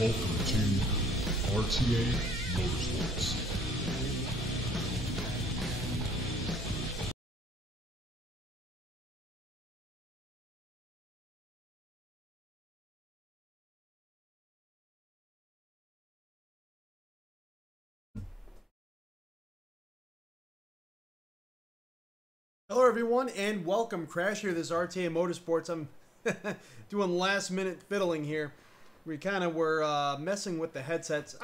Welcome to RTA Motorsports. Hello everyone and welcome. Crash here, this RTA Motorsports. I'm doing last minute fiddling here. We kind of were messing with the headsets.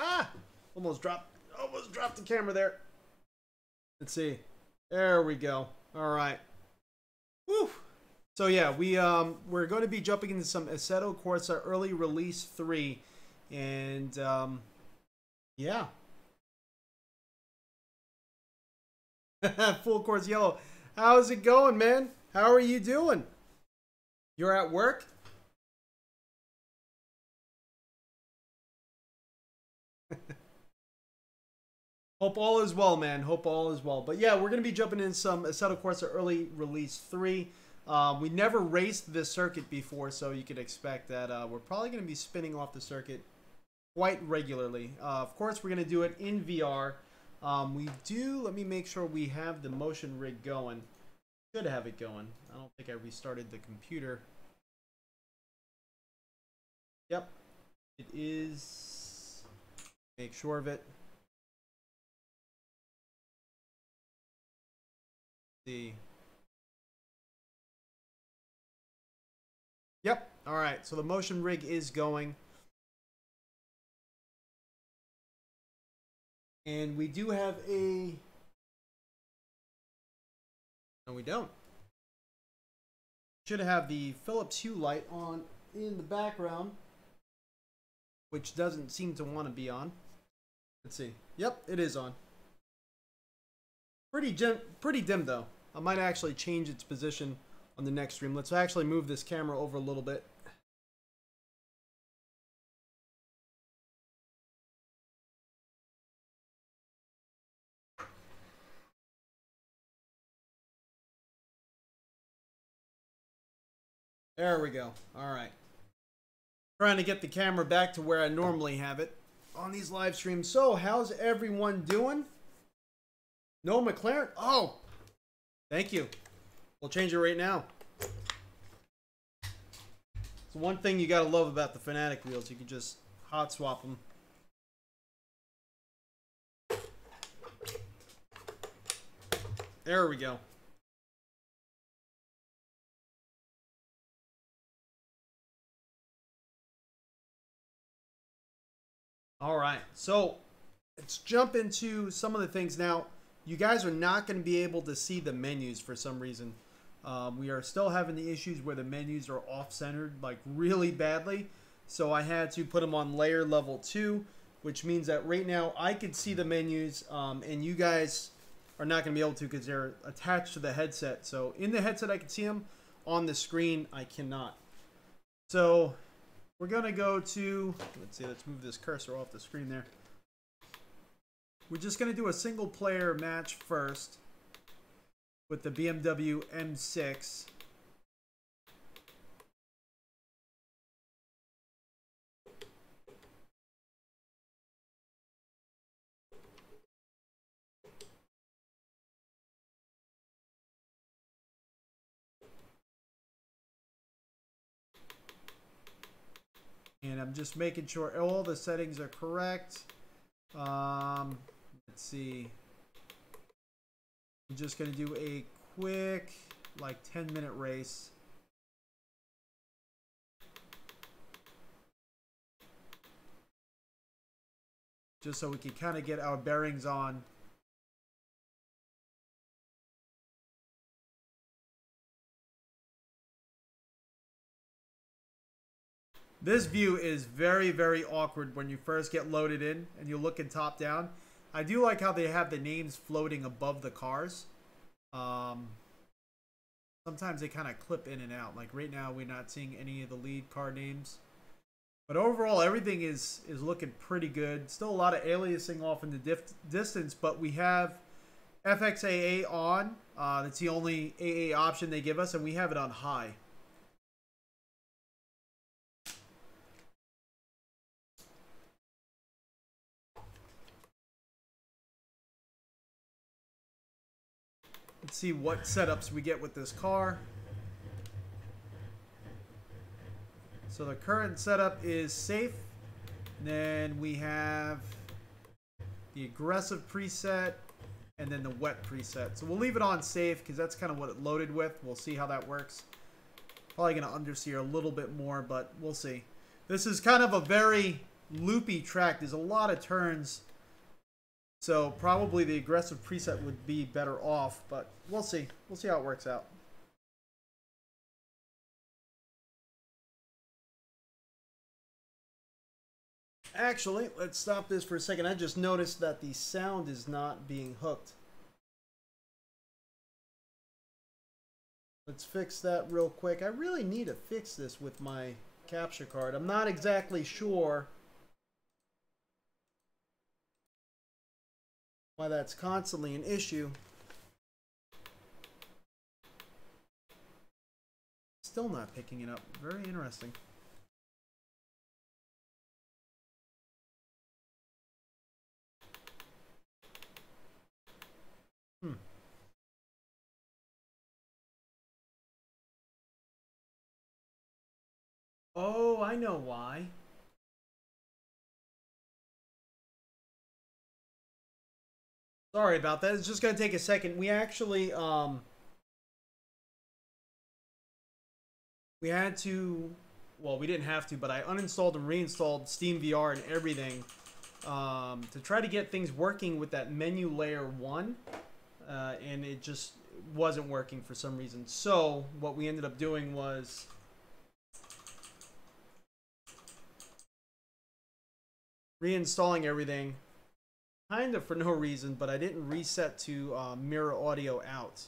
Almost dropped the camera there. Let's see. There we go. All right. Woo. So yeah, we're going to be jumping into some Assetto Corsa early release 3 and yeah. Full course yellow. How's it going, man? How are you doing? You're at work? Hope all is well, man. Hope all is well. But yeah, we're going to be jumping in some Assetto Corsa early release 3. We never raced this circuit before, so you could expect that we're probably going to be spinning off the circuit quite regularly. Of course, we're going to do it in VR. Let me make sure we have the motion rig going. Should have it going. I don't think I restarted the computer. Yep, it is. Make sure of it. See. Yep. All right. So the motion rig is going. And we do have a... No, we don't. Should have the Philips Hue light on in the background, which doesn't seem to want to be on. Let's see. Yep, it is on. Pretty dim though. I might actually change its position on the next stream. Let's actually move this camera over a little bit. There we go. All right. Trying to get the camera back to where I normally have it on these live streams. So, how's everyone doing? No McLaren? Oh, thank you. We'll change it right now. It's one thing you gotta love about the Fanatec wheels. You can just hot swap them. There we go. All right, so let's jump into some of the things now. You guys are not going to be able to see the menus for some reason. We are still having the issues where the menus are off-centered like really badly. So I had to put them on layer level 2, which means that right now I can see the menus and you guys are not going to be able to because they're attached to the headset. So in the headset I can see them, on the screen I cannot. So we're going to go to, let's move this cursor off the screen there. We're just going to do a single player match first with the BMW M6. And I'm just making sure all the settings are correct. Let's see. I'm just going to do a quick, like 10-minute race. Just so we can kind of get our bearings on. This view is very, very awkward when you first get loaded in and you're looking top down. I do like how they have the names floating above the cars. Sometimes they kind of clip in and out. Like right now, we're not seeing any of the lead car names. But overall, everything is looking pretty good. Still a lot of aliasing off in the distance, but we have FXAA on. That's the only AA option they give us, and we have it on high. Let's see what setups we get with this car. So the current setup is safe. Then we have the aggressive preset and then the wet preset. So we'll leave it on safe because that's kind of what it loaded with. We'll see how that works. Probably going to understeer a little bit more, but we'll see. This is kind of a very loopy track. There's a lot of turns. So probably the aggressive preset would be better off, but we'll see. We'll see how it works out. Actually, let's stop this for a second. I just noticed that the sound is not being hooked. Let's fix that real quick. I really need to fix this with my capture card. I'm not exactly sure why that's constantly an issue. Still not picking it up. Very interesting. Oh, I know why. Sorry about that. It's just going to take a second. We actually, we had to, well, we didn't have to, but I uninstalled and reinstalled Steam VR and everything to try to get things working with that menu layer 1, and it just wasn't working for some reason. So what we ended up doing was reinstalling everything, kind of for no reason, but I didn't reset to mirror audio out.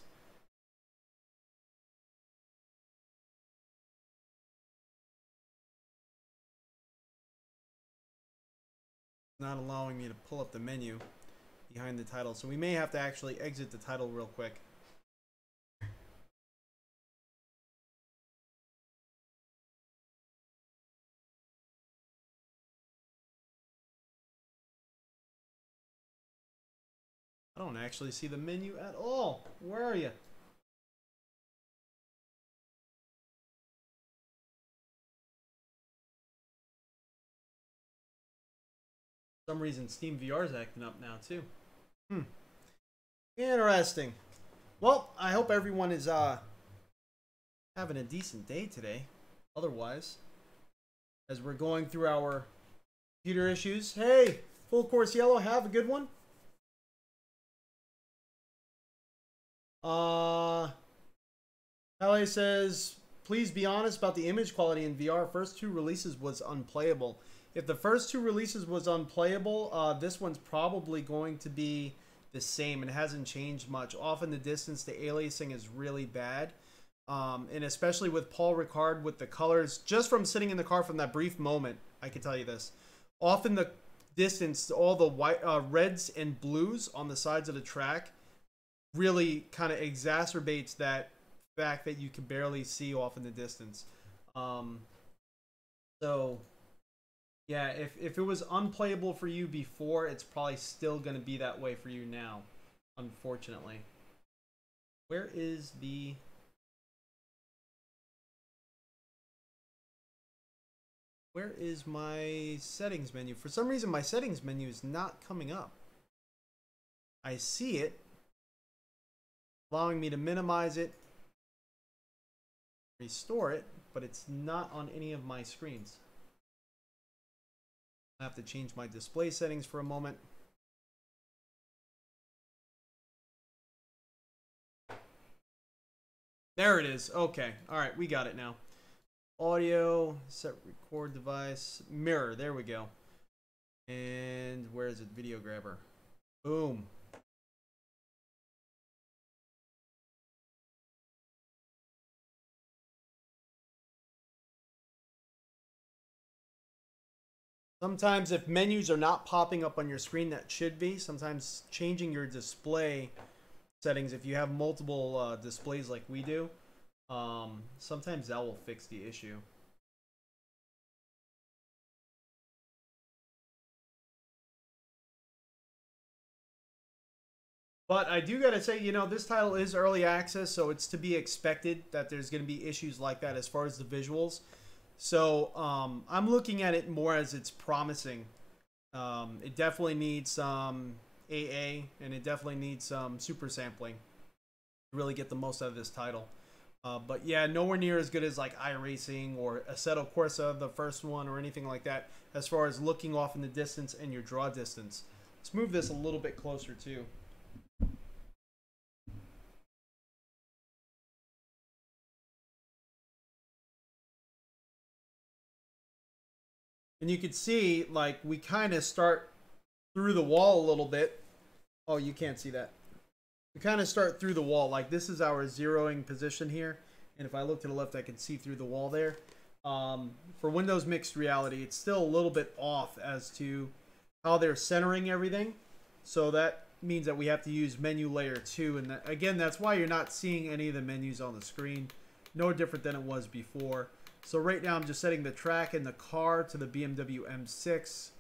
Not allowing me to pull up the menu behind the title, so we may have to actually exit the title real quick. I don't actually see the menu at all. Where are you? For some reason Steam VR is acting up now too. Interesting. Well, I hope everyone is having a decent day today. Otherwise, as we're going through our computer issues. Hey, Full Course Yellow, have a good one. Pele says, please be honest about the image quality in VR. First 2 releases was unplayable. If the first 2 releases was unplayable, this one's probably going to be the same. It hasn't changed much. Off in the distance, the aliasing is really bad. And especially with Paul Ricard with the colors, just from sitting in the car from that brief moment, I can tell you this. Off in the distance, all the white, reds and blues on the sides of the track really kind of exacerbates that fact that you can barely see off in the distance. So yeah, if it was unplayable for you before, it's probably still going to be that way for you now, unfortunately. Where is my settings menu? For some reason, my settings menu is not coming up. I see it, allowing me to minimize it, restore it, but it's not on any of my screens. I have to change my display settings for a moment. There it is. Okay. All right. We got it now. Audio, set record device, mirror. There we go. And where is it? Video grabber. Boom. Sometimes if menus are not popping up on your screen, that should be. Sometimes changing your display settings, if you have multiple displays like we do, sometimes that will fix the issue. But I do gotta say, you know, this title is early access, so it's to be expected that there's gonna be issues like that as far as the visuals. So I'm looking at it more as it's promising. It definitely needs some AA, and it definitely needs some super sampling to really get the most out of this title. But yeah, nowhere near as good as like iRacing or Assetto Corsa, the first one, or anything like that, as far as looking off in the distance and your draw distance. Let's move this a little bit closer too. And you can see, like, we kind of start through the wall a little bit. Oh, you can't see that. We kind of start through the wall. Like, this is our zeroing position here. And if I look to the left, I can see through the wall there. For Windows Mixed Reality, it's still a little bit off as to how they're centering everything. So that means that we have to use menu layer 2. And that, again, that's why you're not seeing any of the menus on the screen. No different than it was before. So right now I'm just setting the track and the car to the BMW M6.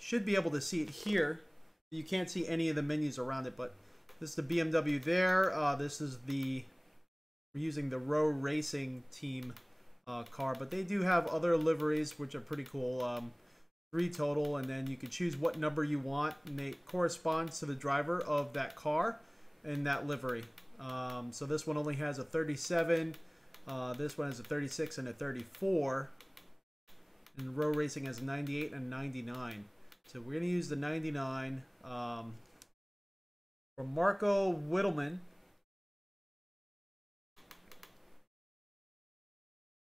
Should be able to see it here. You can't see any of the menus around it, but this is the BMW there. This is the, we're using the Row Racing team car, but they do have other liveries which are pretty cool. 3 total, and then you can choose what number you want, and it corresponds to the driver of that car and that livery. So this one only has a 37. This one has a 36 and a 34. And Row Racing has a 98 and 99. So we're going to use the 99 from Marco Whittleman.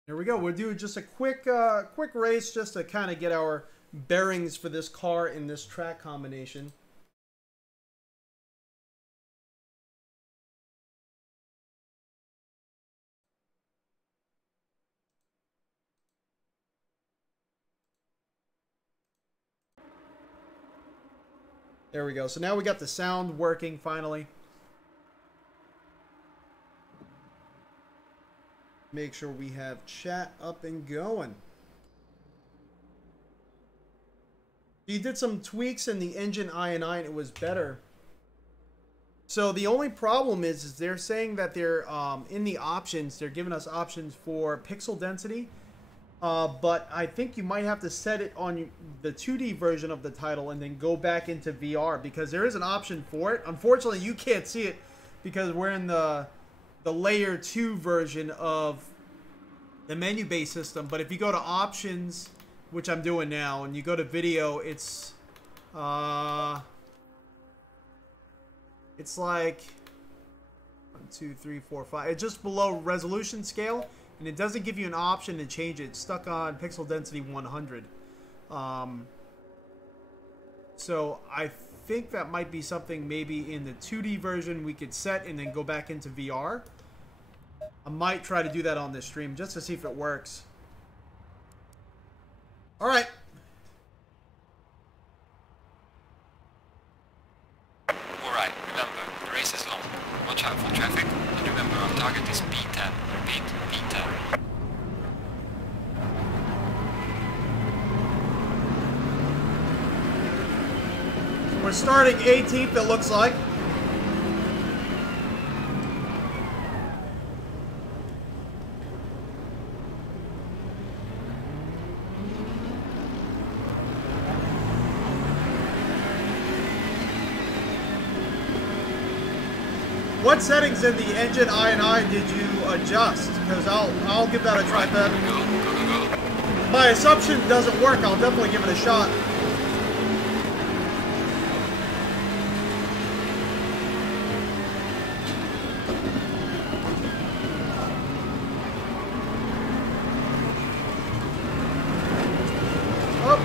Here we go. We'll do just a quick race just to kind of get our bearings for this car in this track combination. There we go. So now we got the sound working finally. Make sure we have chat up and going. You did some tweaks in the engine INI and it was better. So the only problem is they're saying that they're in the options, they're giving us options for pixel density. But I think you might have to set it on the 2D version of the title and then go back into VR, because there is an option for it. Unfortunately, you can't see it because we're in the layer 2 version of the menu-based system. But if you go to options, which I'm doing now, and you go to video, it's like 1, 2, 3, 4, 5. It's just below resolution scale. And it doesn't give you an option to change it. It's stuck on pixel density 100. So I think that might be something maybe in the 2D version we could set and then go back into VR. I might try to do that on this stream just to see if it works. All right. All right, remember, the race is long. Watch out for traffic. And remember, our target is P10. Repeat, P10. We're starting 18th, it looks like. What settings in the engine INI did you adjust? Because I'll give that a try. Go, go, go. My assumption doesn't work. I'll definitely give it a shot. Oh,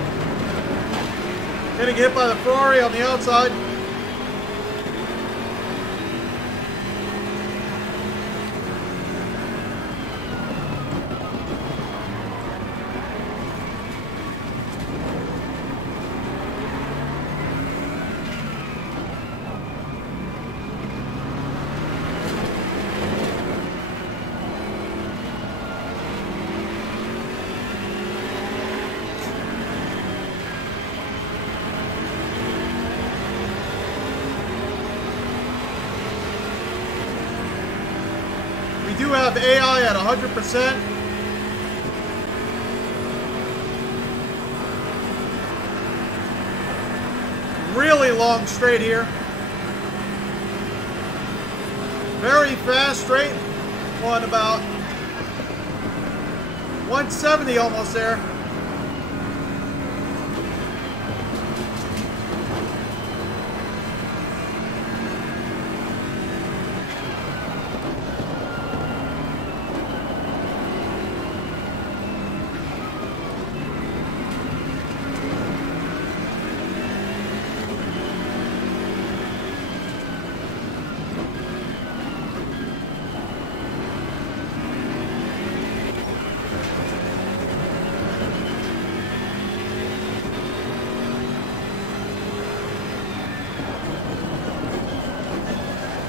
getting hit by the Ferrari on the outside. have AI at 100%. Really long straight here. Very fast straight. On about 170 almost there.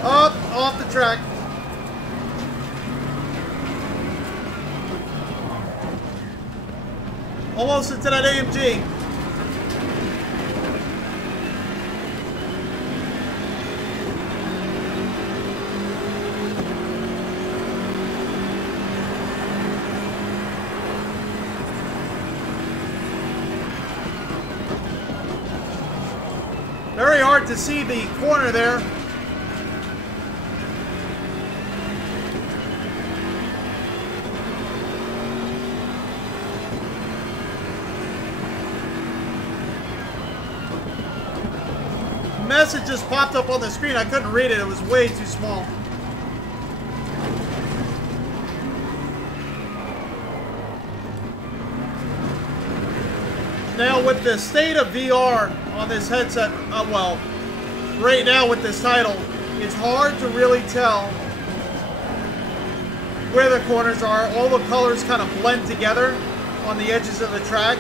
Up, off the track. Almost into that AMG. Very hard to see the corner there. Message just popped up on the screen. I couldn't read it. It was way too small. Now with the state of VR on this headset, well, right now with this title, it's hard to really tell where the corners are. All the colors kind of blend together on the edges of the track.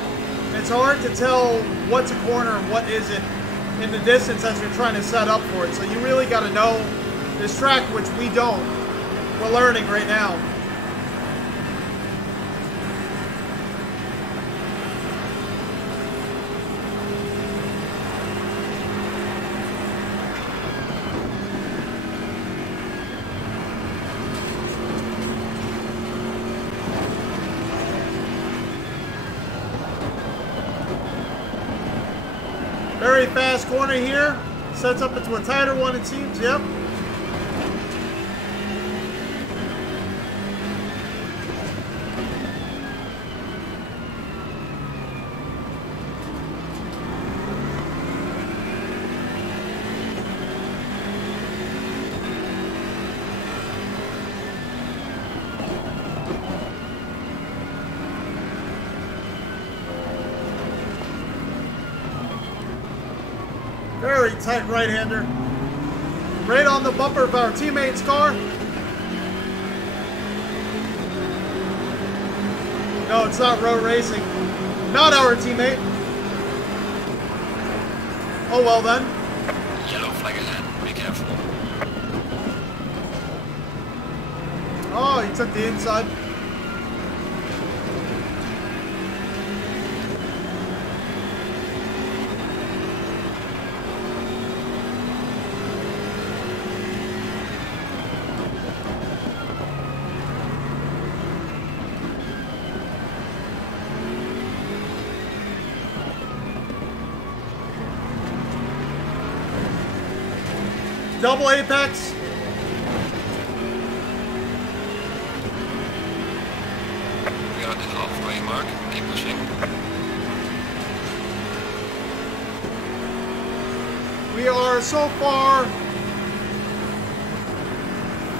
It's hard to tell what's a corner and what isn't in the distance as you're trying to set up for it. So you really got to know this track, which we don't. We're learning right now. Very fast corner here. Sets up into a tighter one, it seems. Yep. Very tight right-hander. Right on the bumper of our teammate's car. No, it's not road racing. Not our teammate. Oh, well then. Yellow flag ahead. Be careful. Oh, he took the inside. Double apex. We are at the halfway mark. Keep pushing. We are so far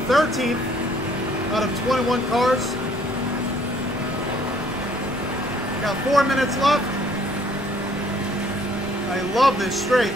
13th out of 21 cars. Got 4 minutes left. I love this straight.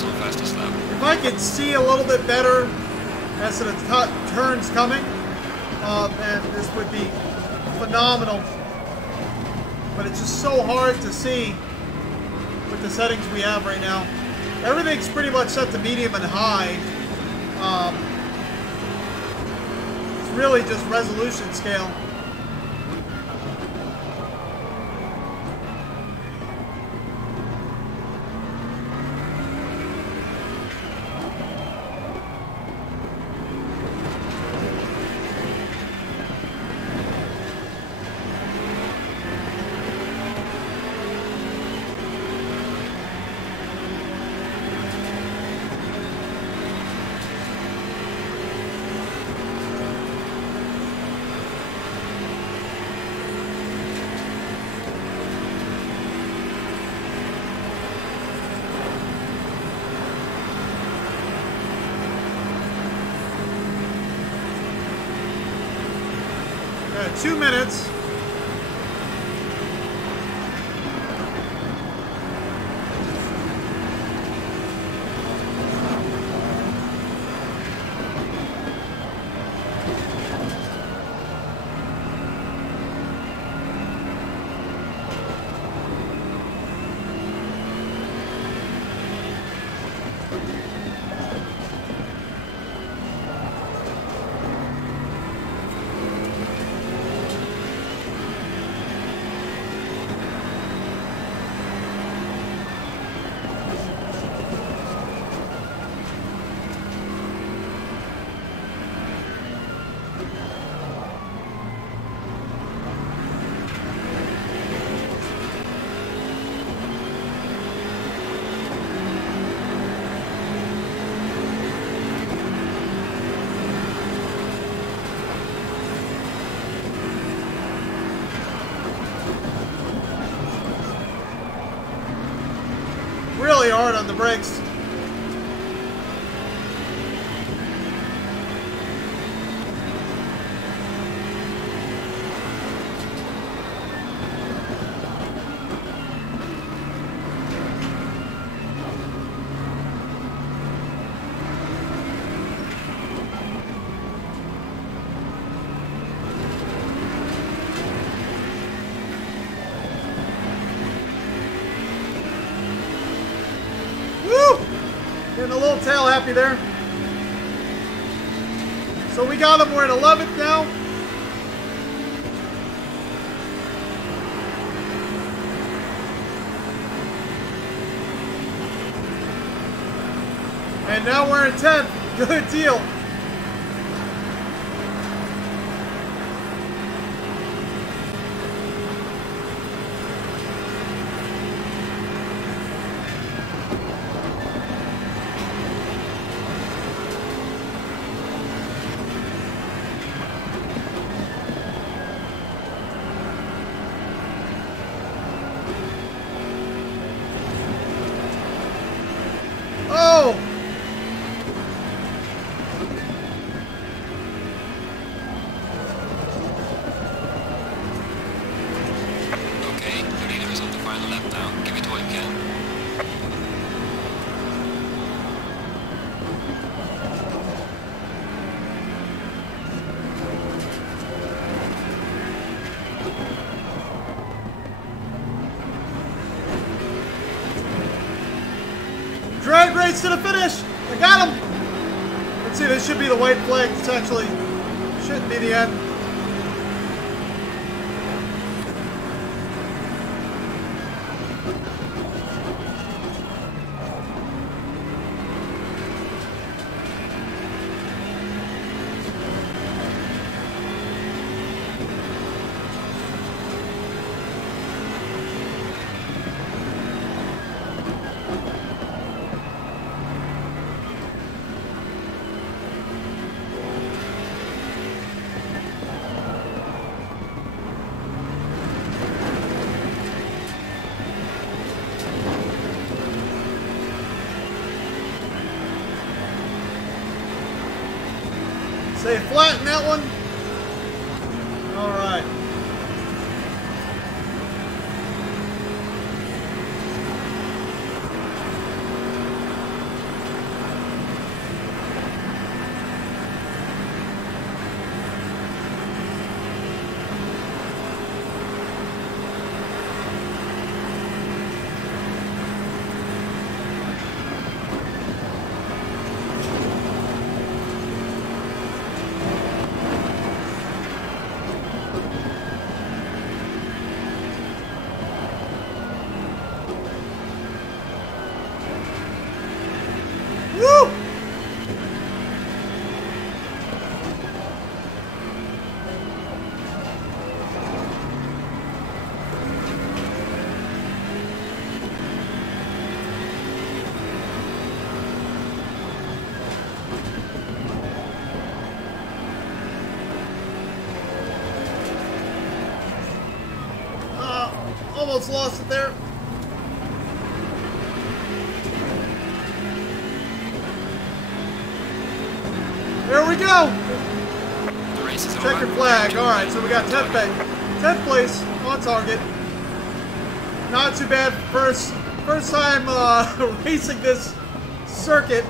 fastest on fastest lap. If I could see a little bit better as to the turns coming, man, this would be phenomenal. But it's just so hard to see with the settings we have right now. Everything's pretty much set to medium and high. It's really just resolution scale. Okay, 2 minutes. Really hard on the brakes. Getting a little tail happy there. So we got him. We're at 11th now. And now we're in 10th. Good deal. Oh! Okay, the leader is on the final lap now. Give it all you can. Drag race to the finish! I got him! Let's see, this should be the white flag. It's actually shouldn't be the end. Stay flat in that one. All right. Almost lost it there. There we go. The race is Checker over. flag. All right, so we got 10th place on target. Not too bad. First time racing this circuit.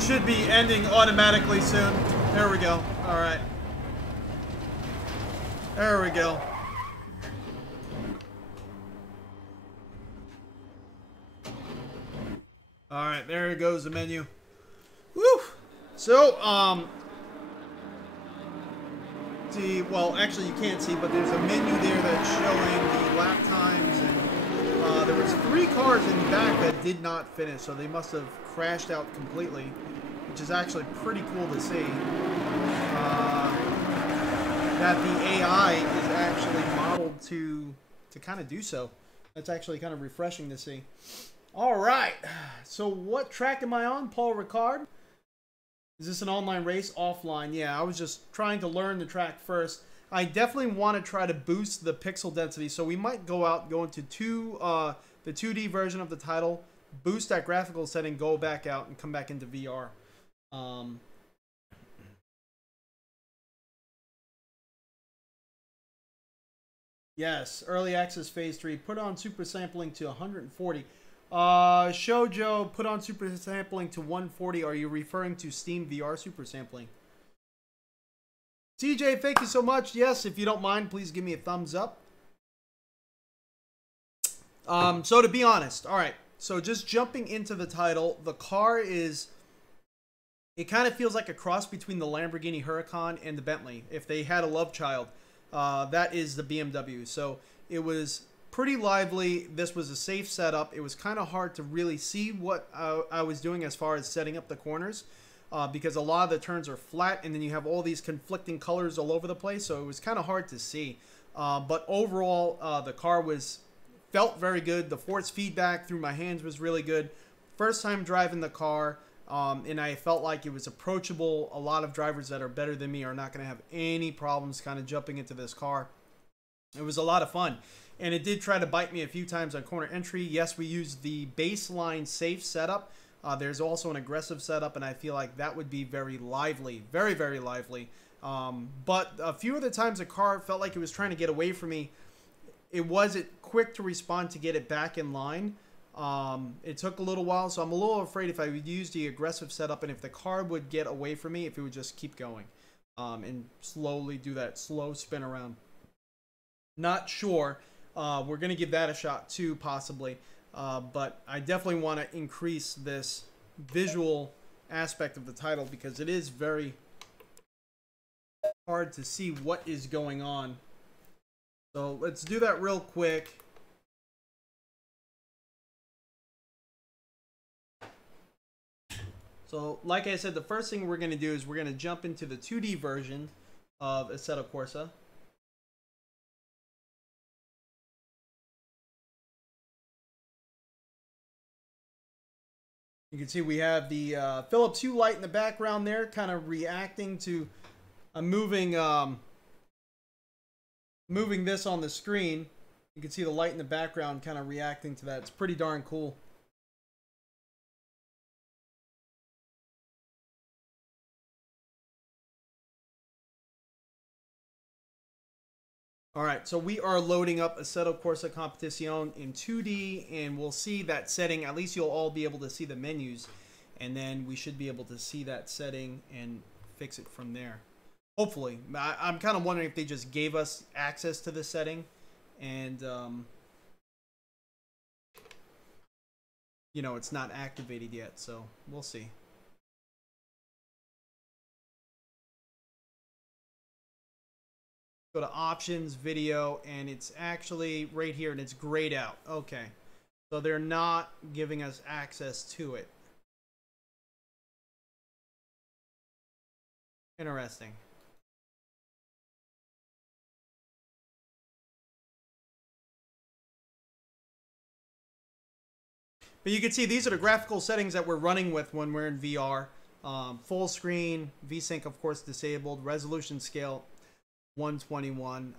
Should be ending automatically soon. There we go. All right. There we go. All right, there goes the menu. Woo! So, see, well, actually you can't see, but there's a menu there that's showing the lap times, and there was 3 cars in the back that did not finish, so they must have crashed out completely, which is actually pretty cool to see. That the AI is actually modeled to kind of do so. That's actually kind of refreshing to see. All right, so what track am I on? Paul Ricard. Is this an online race? Offline. Yeah, I was just trying to learn the track first. I definitely want to try to boost the pixel density, so we might go into the 2D version of the title, boost that graphical setting, go back out, and come back into VR. Yes, early access phase 3. Put on super sampling to 140. Shoujo, put on super sampling to 140. Are you referring to Steam VR super sampling? TJ, thank you so much. Yes, if you don't mind, please give me a thumbs up. So to be honest, all right. So just jumping into the title, the car is, it kind of feels like a cross between the Lamborghini Huracan and the Bentley. If they had a love child, that is the BMW. So it was pretty lively. This was a safe setup. It was kind of hard to really see what I was doing as far as setting up the corners, because a lot of the turns are flat, and then you have all these conflicting colors all over the place, so it was kind of hard to see. But overall, the car felt very good. The force feedback through my hands was really good. First time driving the car, and I felt like it was approachable. A lot of drivers that are better than me are not going to have any problems kind of jumping into this car. It was a lot of fun. And it did try to bite me a few times on corner entry. Yes, we used the baseline safe setup. There's also an aggressive setup, and I feel like that would be very lively. Very, very lively. But a few of the times the car felt like it was trying to get away from me. It wasn't quick to respond to get it back in line. It took a little while, so I'm a little afraid if I would use the aggressive setup and if the car would get away from me, if it would just keep going and slowly do that slow spin around. Not sure. We're going to give that a shot too, possibly. But I definitely want to increase this visual aspect of the title because it is very hard to see what is going on. So let's do that real quick. So like I said, the first thing we're going to do is we're going to jump into the 2D version of Assetto Corsa. You can see we have the Philips Hue light in the background there, kind of reacting to moving this on the screen. You can see the light in the background kind of reacting to that. It's pretty darn cool. All right, so we are loading up Assetto Corsa Competizione in 2D, and we'll see that setting. At least you'll all be able to see the menus, and then we should be able to see that setting and fix it from there. Hopefully. I'm kind of wondering if they just gave us access to the setting, and, you know, it's not activated yet, so we'll see. Go to options, video, and it's actually right here, and it's grayed out. Okay, so they're not giving us access to it. Interesting. But you can see these are the graphical settings that we're running with when we're in VR. Full screen, VSync of course disabled, resolution scale 121.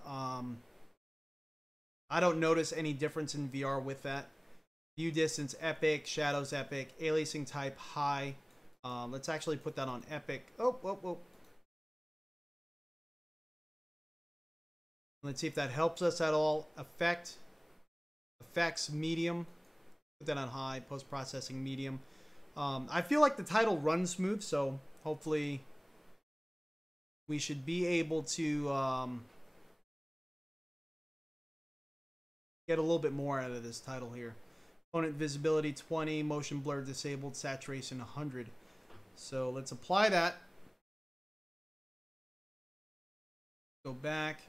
I don't notice any difference in VR with that. View distance, epic. Shadows, epic. Aliasing type, high. Let's actually put that on epic. Oh. Let's see if that helps us at all. Effects, medium. Put that on high. Post-processing, medium. I feel like the title runs smooth, so hopefully we should be able to get a little bit more out of this title here. Component visibility 20, motion blur disabled, saturation 100. So let's apply that. Go back.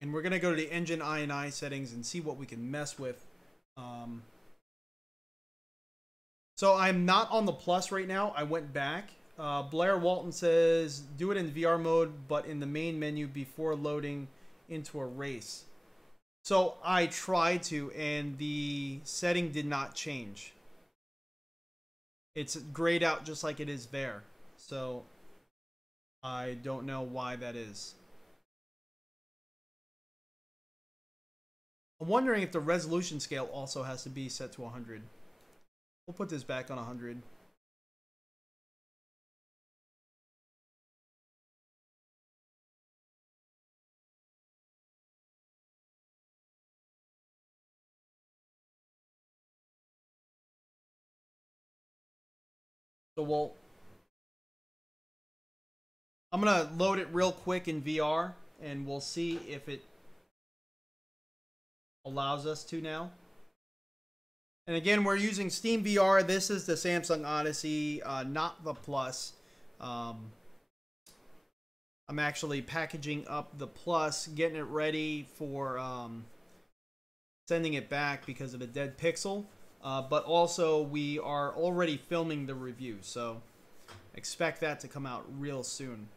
And we're going to go to the engine I&I settings and see what we can mess with. So I'm not on the plus right now. I went back. Blair Walton says, do it in VR mode, but in the main menu before loading into a race. So I tried to, and the setting did not change. It's grayed out just like it is there. So I don't know why that is. I'm wondering if the resolution scale also has to be set to 100. We'll put this back on 100. So I'm going to load it real quick in VR, and we'll see if it allows us to now. And again, we're using Steam VR. This is the Samsung Odyssey, not the Plus. I'm actually packaging up the Plus, getting it ready for sending it back because of a dead pixel. But also, we are already filming the review, so expect that to come out real soon.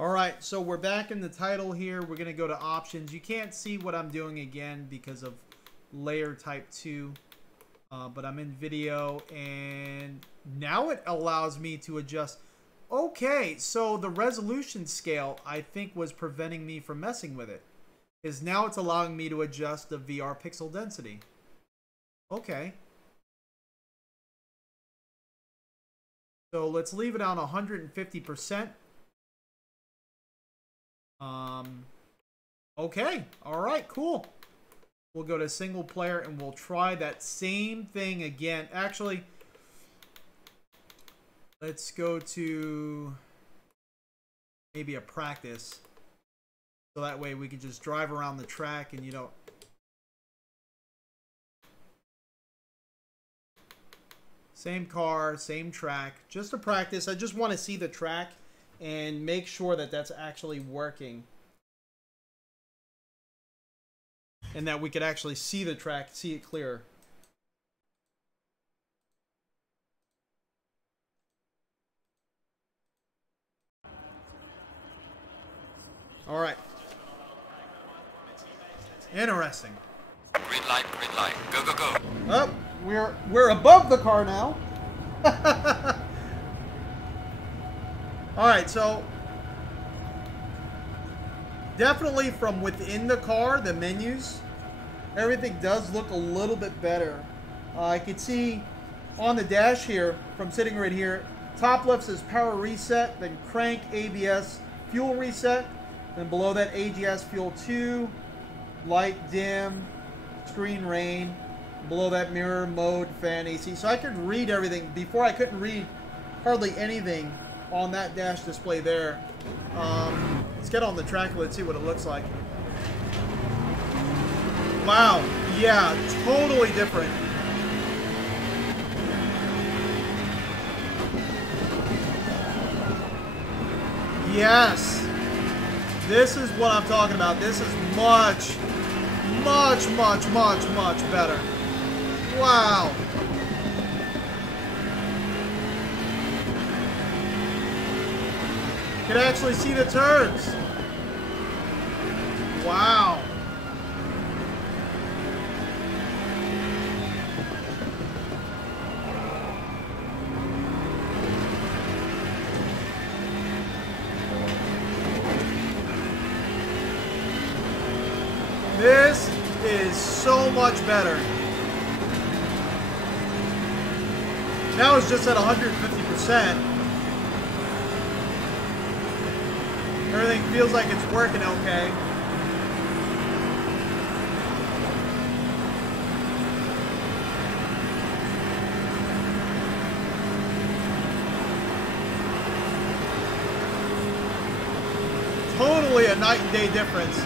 Alright, so we're back in the title here. We're going to go to options. You can't see what I'm doing again because of layer type 2. But I'm in video, and now it allows me to adjust. Okay, so the resolution scale, I think, was preventing me from messing with it. Because now it's allowing me to adjust the VR pixel density. Okay. So let's leave it on 150%. Okay, alright, cool. We'll go to single player and we'll try that same thing again. Actually, let's go to maybe a practice. So that way we can just drive around the track and you don't... Same car, same track. Just a practice. I just want to see the track and make sure that that's actually working. And that we could actually see the track, see it clearer. All right. Interesting. Green light, go, go, go. Oh, we're above the car now. All right, so definitely from within the car, the menus, everything does look a little bit better. I can see on the dash here, from sitting right here, top left says power reset, then crank, ABS, fuel reset, then below that AGS fuel 2, light dim, screen rain, below that mirror mode, fan AC. So I could read everything. Before I couldn't read hardly anything on that dash display there. Let's get on the track. Let's see what it looks like. Wow. Yeah, totally different. Yes. This is what I'm talking about. This is much, much, much, much, much better. Wow. You can actually see the turns. Wow. is so much better. Now it's just at 150%. Everything feels like it's working okay. Totally a night and day difference.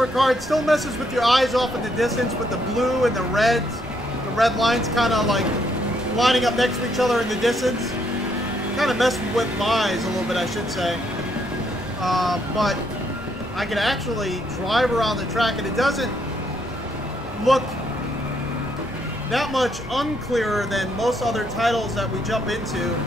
Ricard still messes with your eyes off in the distance with the blue and the reds. The red lines kind of like lining up next to each other in the distance. Kind of messed with my eyes a little bit, I should say. But I can actually drive around the track and it doesn't look that much unclearer than most other titles that we jump into.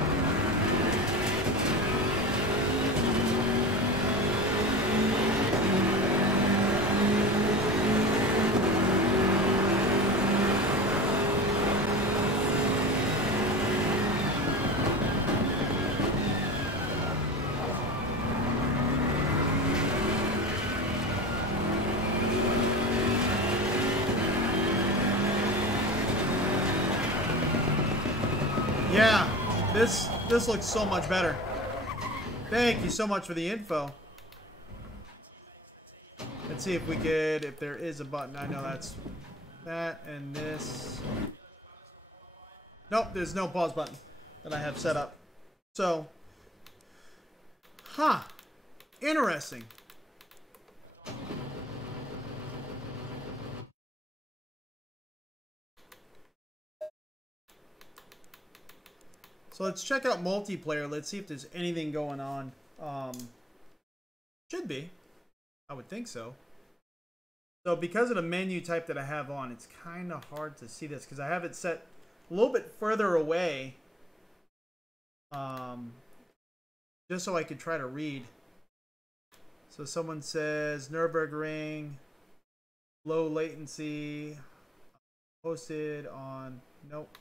Yeah, this looks so much better. Thank you so much for the info. Let's see if we could, if there is a button. I know that's that and this. Nope, there's no pause button that I have set up. So, interesting. So let's check out multiplayer. Let's see if there's anything going on. Should be. I would think so. So because of the menu type that I have on, it's kind of hard to see this because I have it set a little bit further away. Just so I could try to read. So someone says Nürburgring, low latency, posted on, nope.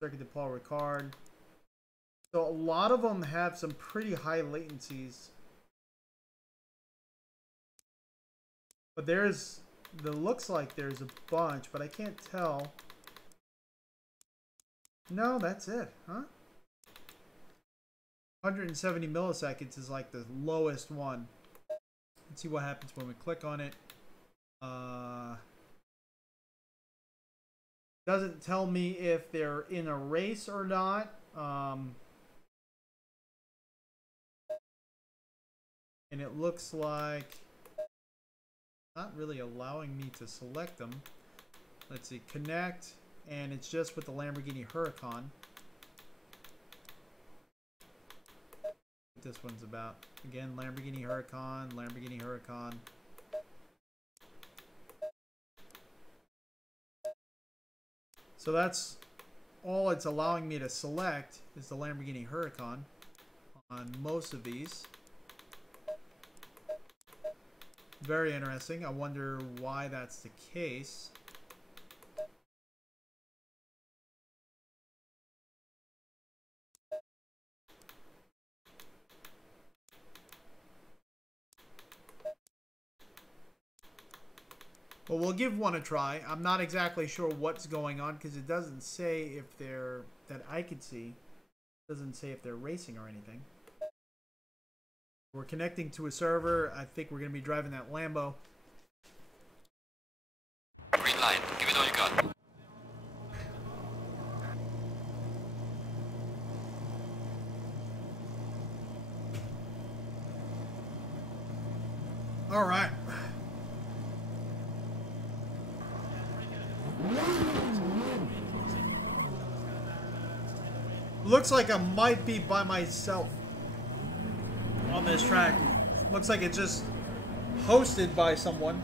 Circuit to Paul Ricard. So a lot of them have some pretty high latencies. But looks like there's a bunch, but I can't tell. No, that's it, huh? 170 milliseconds is like the lowest one. Let's see what happens when we click on it. Doesn't tell me if they're in a race or not. And it looks like not really allowing me to select them. Let's see, connect, and it's just with the Lamborghini Huracan. What this one's about. Again, Lamborghini Huracan, Lamborghini Huracan. So that's all it's allowing me to select is the Lamborghini Huracan on most of these. Very interesting. I wonder why that's the case. Well, we'll give one a try. I'm not exactly sure what's going on because it doesn't say if they're, that I could see. It doesn't say if they're racing or anything. We're connecting to a server. I think we're going to be driving that Lambo. Green line. Give it all you got. All right. Looks like I might be by myself on this track. Looks like it's just hosted by someone.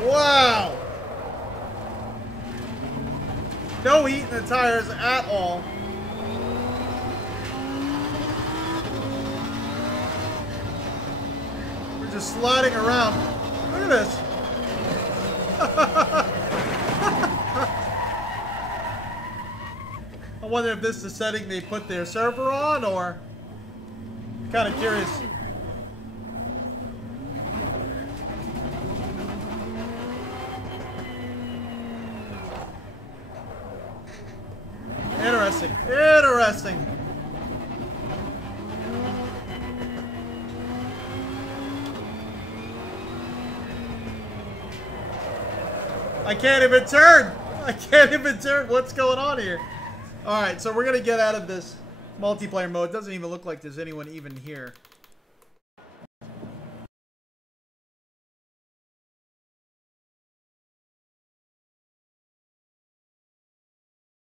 Wow! No heat in the tires at all. We're just sliding around. Look at this. I wonder if this is the setting they put their server on, or... kind of curious. Interesting. Interesting. I can't even turn. I can't even turn. What's going on here? All right, so we're going to get out of this multiplayer mode. It doesn't even look like there's anyone even here.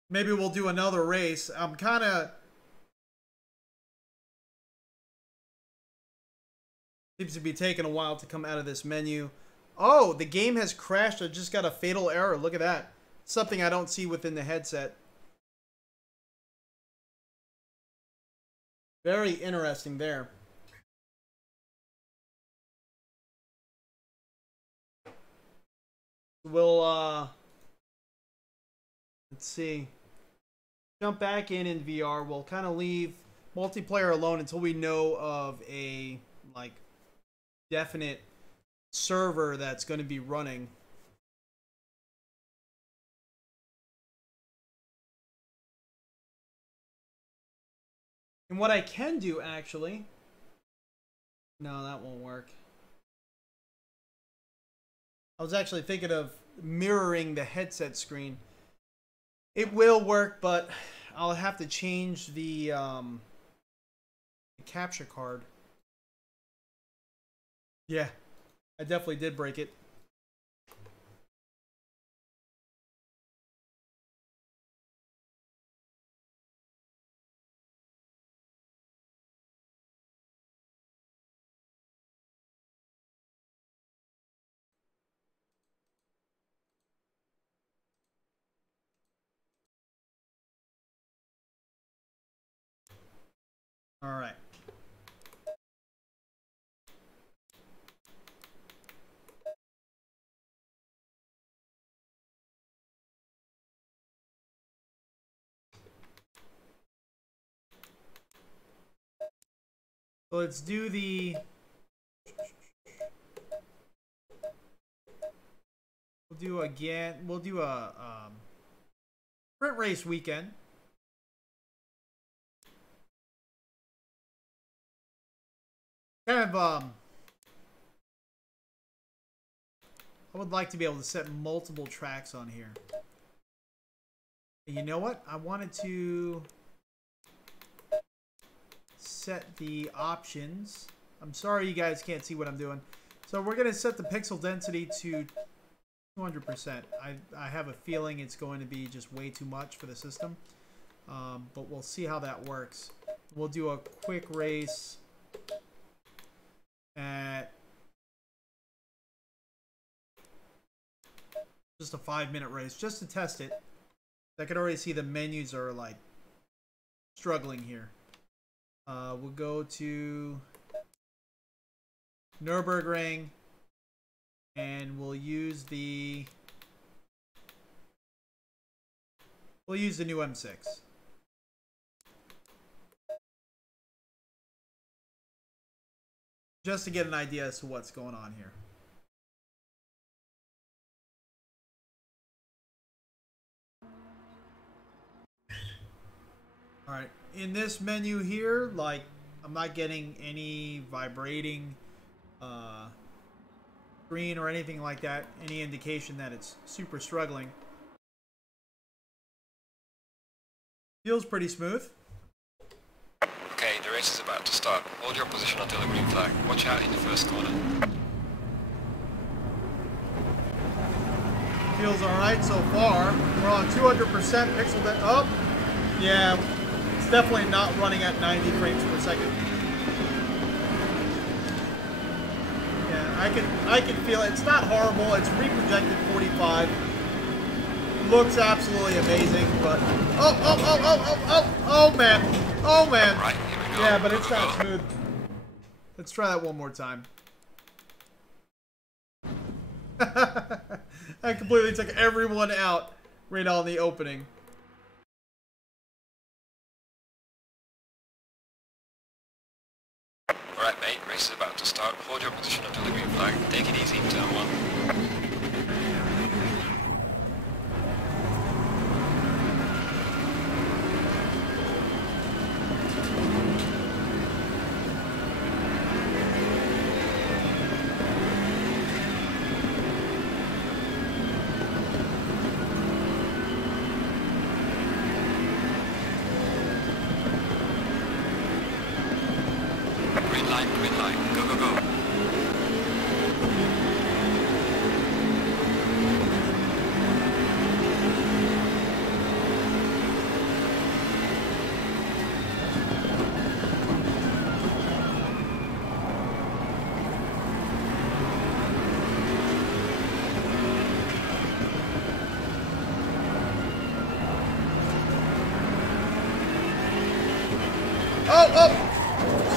Maybe we'll do another race. I'm kind of... seems to be taking a while to come out of this menu. Oh, the game has crashed. I just got a fatal error. Look at that. Something I don't see within the headset. Very interesting there. We'll, let's see. Jump back in VR. We'll kind of leave multiplayer alone until we know of a, like, definite server that's going to be running. And what I can do, actually... no, that won't work. I was actually thinking of mirroring the headset screen. It will work, but I'll have to change the capture card. Yeah, I definitely did break it. All right. So let's do the... we'll do a sprint race weekend. Kind of, I would like to be able to set multiple tracks on here. And you know what? I wanted to set the options. I'm sorry you guys can't see what I'm doing. So we're going to set the pixel density to 200%. I have a feeling it's going to be just way too much for the system. But we'll see how that works. We'll do a quick race at just a 5-minute race just to test it. I can already see the menus are like struggling here. We'll go to Nürburgring and we'll use the new M6. Just to get an idea as to what's going on here. Alright, in this menu here, like, I'm not getting any vibrating screen or anything like that. Any indication that it's super struggling. Feels pretty smooth. Okay, the race is about to start. Hold your position until the green flag. Watch out in the first corner. Feels alright so far. We're on 200% pixel density. Oh! Yeah, it's definitely not running at 90 frames per second. Yeah, I can feel it. It's not horrible. It's reprojected 45. Looks absolutely amazing, but oh man. Oh man. Right, here we go. Yeah, but it's not smooth. Let's try that one more time. I completely took everyone out right on the opening. Alright mate, race is about to start. Hold your position until the green flag. Take it easy, turn 1. Green light, go, go, go.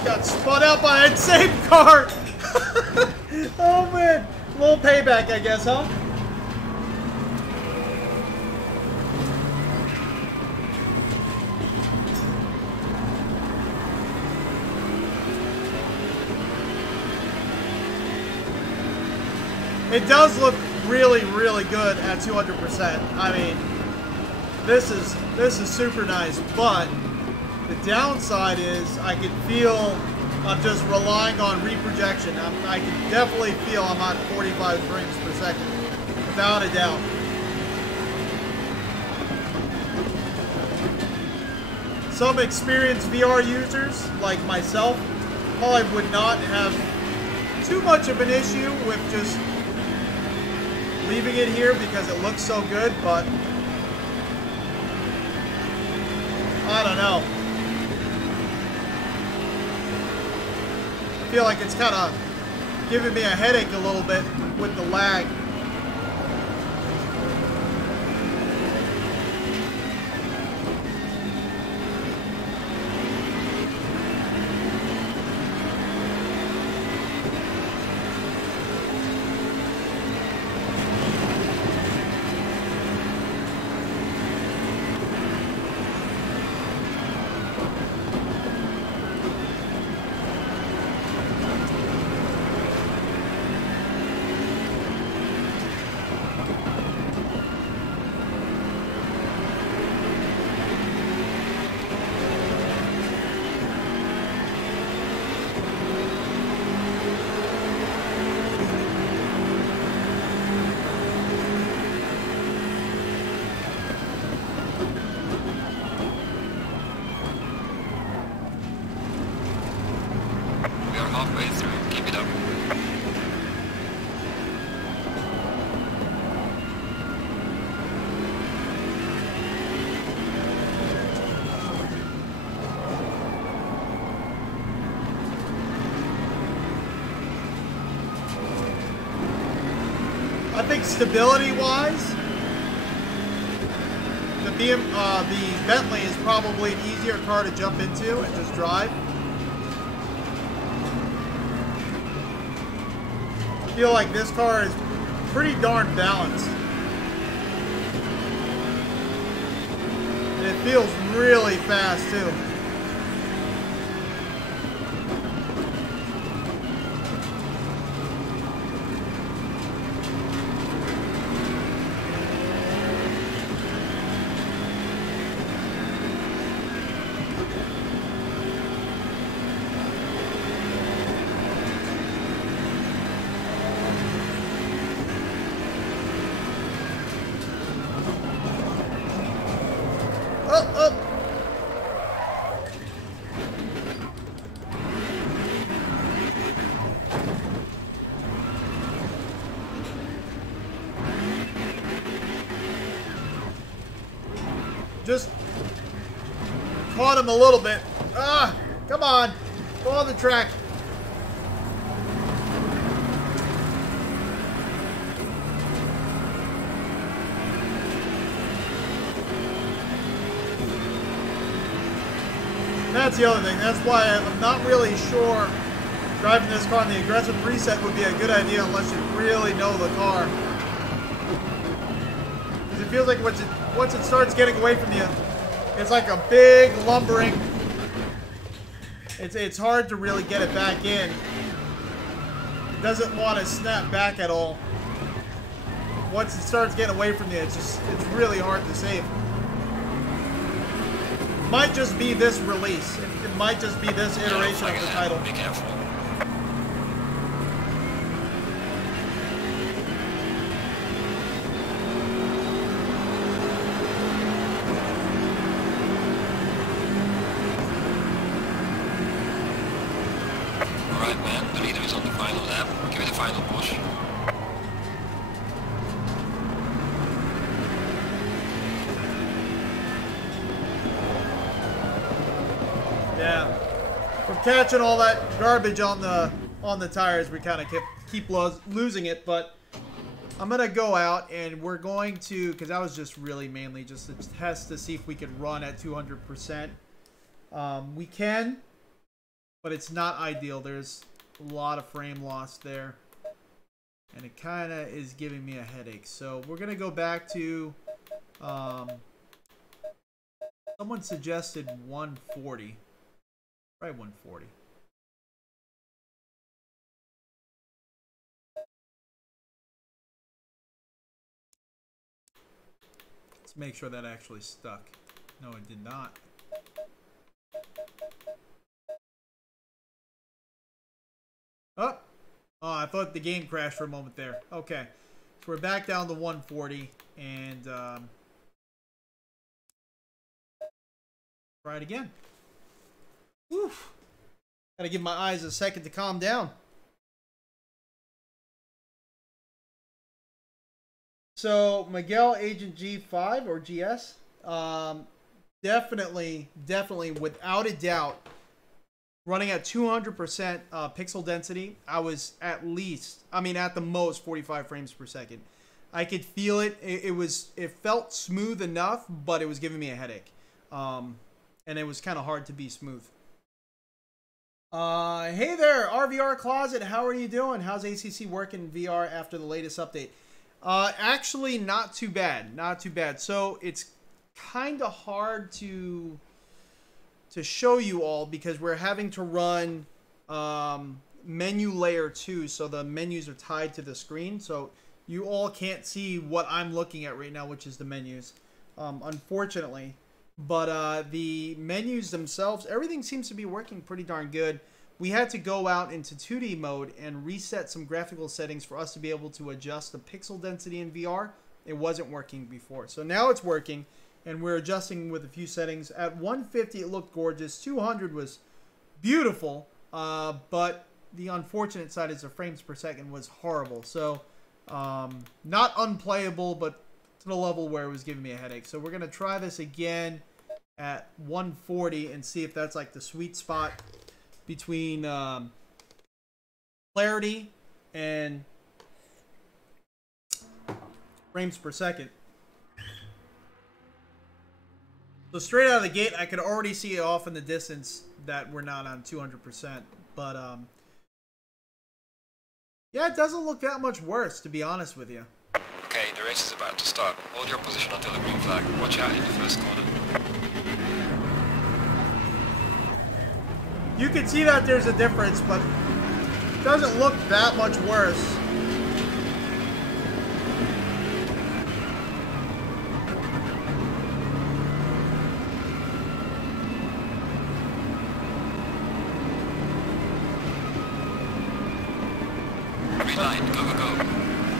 Got spun out by that same car. Oh man, a little payback, I guess, huh? It does look really, really good at 200%. I mean, this is super nice, but the downside is I can feel I'm just relying on reprojection. I can definitely feel I'm on 45 frames per second, without a doubt. Some experienced VR users, like myself, probably would not have too much of an issue with just leaving it here because it looks so good, but I don't know. I feel like it's kind of giving me a headache a little bit with the lag. Halfway through, keep it up. I think stability-wise, the Bentley is probably an easier car to jump into and just drive. I feel like this car is pretty darn balanced. And it feels really fast too. Just caught him a little bit. Ah, come on. Go on the track. That's the other thing. That's why I'm not really sure driving this car on the aggressive preset would be a good idea unless you really know the car. Because it feels like once it starts getting away from you, it's like a big lumbering. It's hard to really get it back in. It doesn't want to snap back at all. Once it starts getting away from you, it's really hard to save. Might just be this release. It might just be this iteration of the title. Be careful. Alright, man. The leader is on the final lap. Give it a final push. Yeah, from catching all that garbage on the tires, we kind of keep losing it. But I'm gonna go out and we're going to, because that was just really mainly just a test to see if we could run at 200%. We can, but it's not ideal. There's a lot of frame loss there, and it kind of is giving me a headache. So we're gonna go back to. Someone suggested 140. Try 140. Let's make sure that actually stuck. No, it did not. Oh, I thought the game crashed for a moment there. Okay, so we're back down to 140, and try it again. Oof. Gotta give my eyes a second to calm down. So, Miguel Agent G5 or GS, definitely, without a doubt, running at 200% pixel density, I was at the most 45 frames per second. I could feel it. It felt smooth enough, but it was giving me a headache. And it was kind of hard to be smooth. Hey there, RVR Closet. How are you doing? How's ACC working VR after the latest update? Actually, not too bad. Not too bad. So it's kind of hard to show you all because we're having to run menu layer 2, so the menus are tied to the screen. So you all can't see what I'm looking at right now, which is the menus, unfortunately. But the menus themselves, everything seems to be working pretty darn good. We had to go out into 2D mode and reset some graphical settings for us to be able to adjust the pixel density in VR. It wasn't working before. So now it's working, and we're adjusting with a few settings. At 150, it looked gorgeous. 200 was beautiful, but the unfortunate side is the frames per second was horrible. So not unplayable, but to the level where it was giving me a headache. So we're going to try this again at 140 and see if that's like the sweet spot between clarity and frames per second. So straight out of the gate, I could already see it off in the distance that we're not on 200%. But yeah, it doesn't look that much worse, to be honest with you. Okay, the race is about to start. Hold your position until the green flag. Watch out in the first corner. You can see that there's a difference, but it doesn't look that much worse. Green line, go, go, go.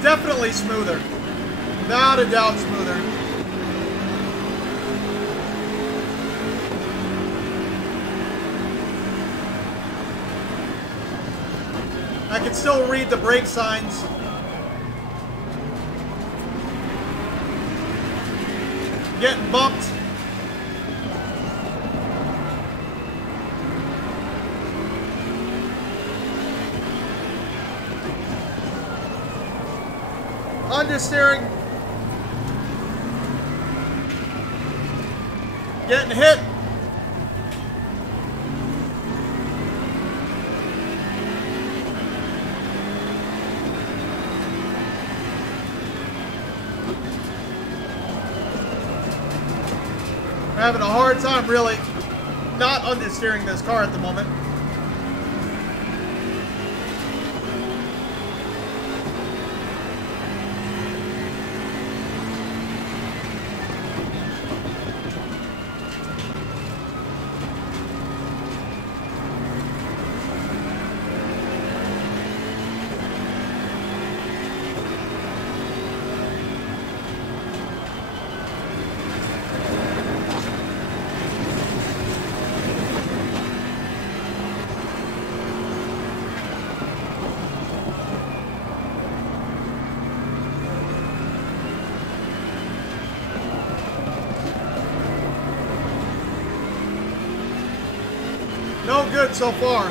Definitely smoother. Without a doubt smoother. I can still read the brake signs. Getting bumped. Understeering. Getting hit. having a hard time really not understeering this car at the moment. No good so far.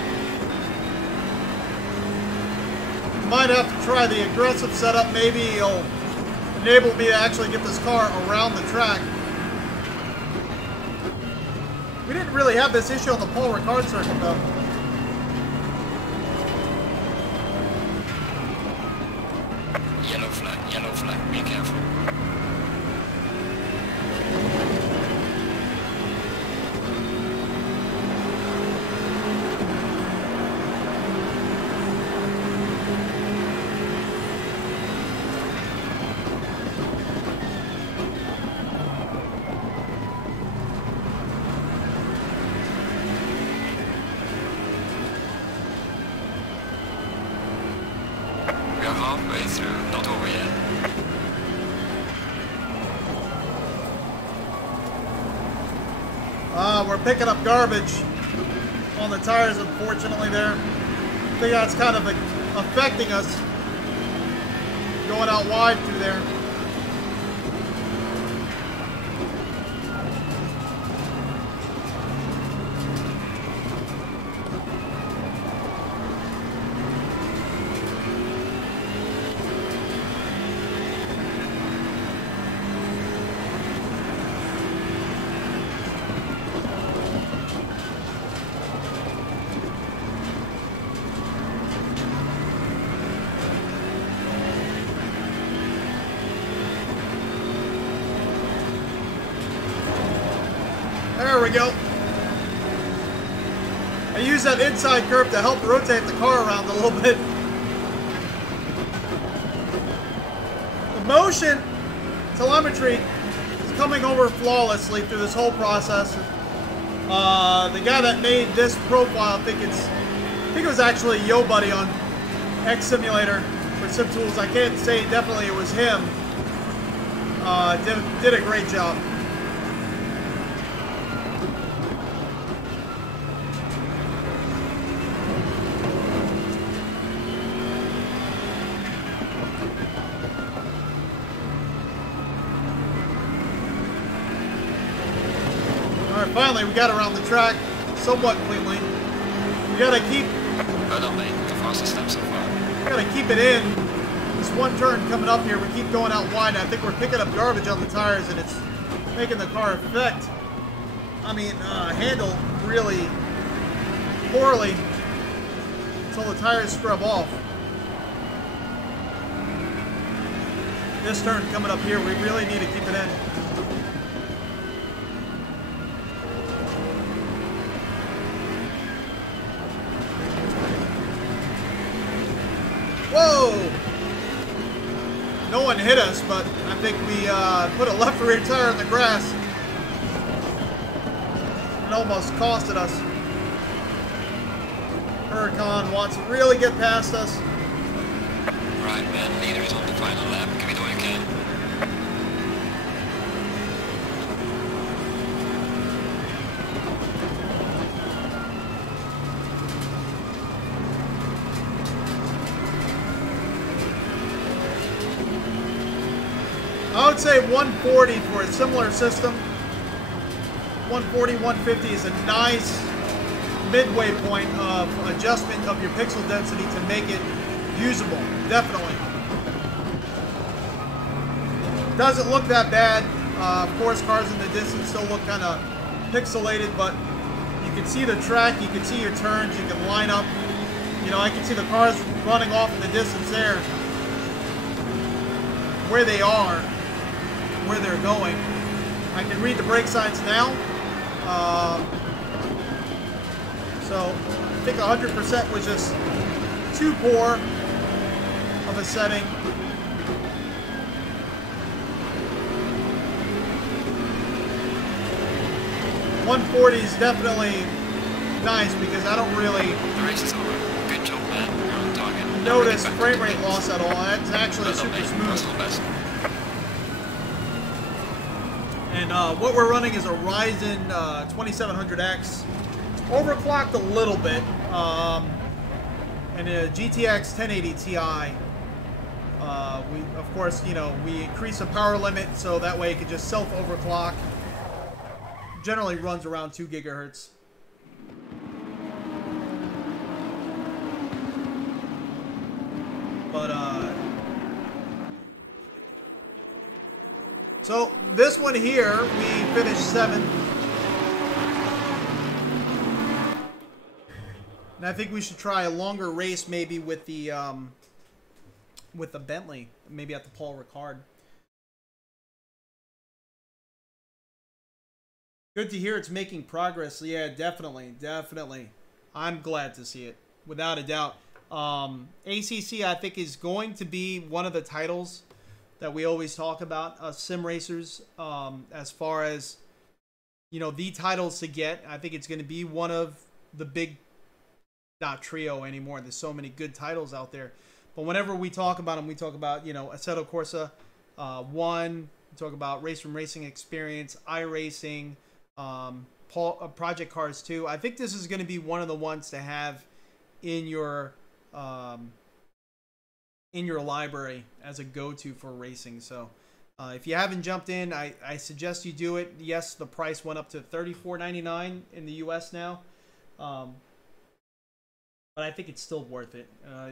Might have to try the aggressive setup. Maybe it'll enable me to actually get this car around the track. We didn't really have this issue on the Paul Ricard circuit though. Yellow flag, be careful. Halfway through, not over yet. We're picking up garbage on the tires, unfortunately, there. I think that's kind of affecting us going out wide through there. There we go. I use that inside curve to help rotate the car around a little bit. The motion telemetry is coming over flawlessly through this whole process. The guy that made this profile, I think it was actually Yo Buddy on X Simulator for Sim Tools. I can't say definitely it was him. Did a great job. Finally, we got around the track somewhat cleanly. We gotta keep. Well done, mate. The fastest step so far. We gotta keep it in. This one turn coming up here, we keep going out wide. I think we're picking up garbage on the tires, and it's making the car handle really poorly until the tires scrub off. This turn coming up here, we really need to keep it in. Whoa! No one hit us, but I think we put a left rear tire in the grass. It almost costed us. Huracan wants to really get past us. Right, man. Leader is on the final lap. Give it all you can. I would say 140 for a similar system. 140, 150 is a nice midway point of adjustment of your pixel density to make it usable. Definitely. Doesn't look that bad. Of course, cars in the distance still look kind of pixelated, but you can see the track, you can see your turns, you can line up. You know, I can see the cars running off in the distance there, where they are, where they're going. I can read the brake signs now. So I think 100% was just too poor of a setting. $140 is definitely nice because I don't really The race is over. Good job, man. You're on target. notice frame rate loss at all. It's actually super smooth. Personal best. And what we're running is a Ryzen 2700X, overclocked a little bit, and a GTX 1080 Ti. We, of course, you know, we increase the power limit so that way it can just self-overclock. Generally runs around 2 gigahertz. But, so this one here, we finished 7th. And I think we should try a longer race maybe with the Bentley, maybe at the Paul Ricard. Good to hear it's making progress. Yeah, definitely, definitely. I'm glad to see it, without a doubt. ACC, I think, is going to be one of the titles that we always talk about, sim racers, as far as, you know, the titles to get. I think it's going to be one of the big, not trio anymore. There's so many good titles out there. But whenever we talk about them, we talk about, you know, Assetto Corsa 1, we talk about Race from Racing Experience, iRacing, Project Cars 2. I think this is going to be one of the ones to have in your library as a go-to for racing. So if you haven't jumped in, I suggest you do it. Yes, the price went up to $34.99 in the US now, but I think it's still worth it.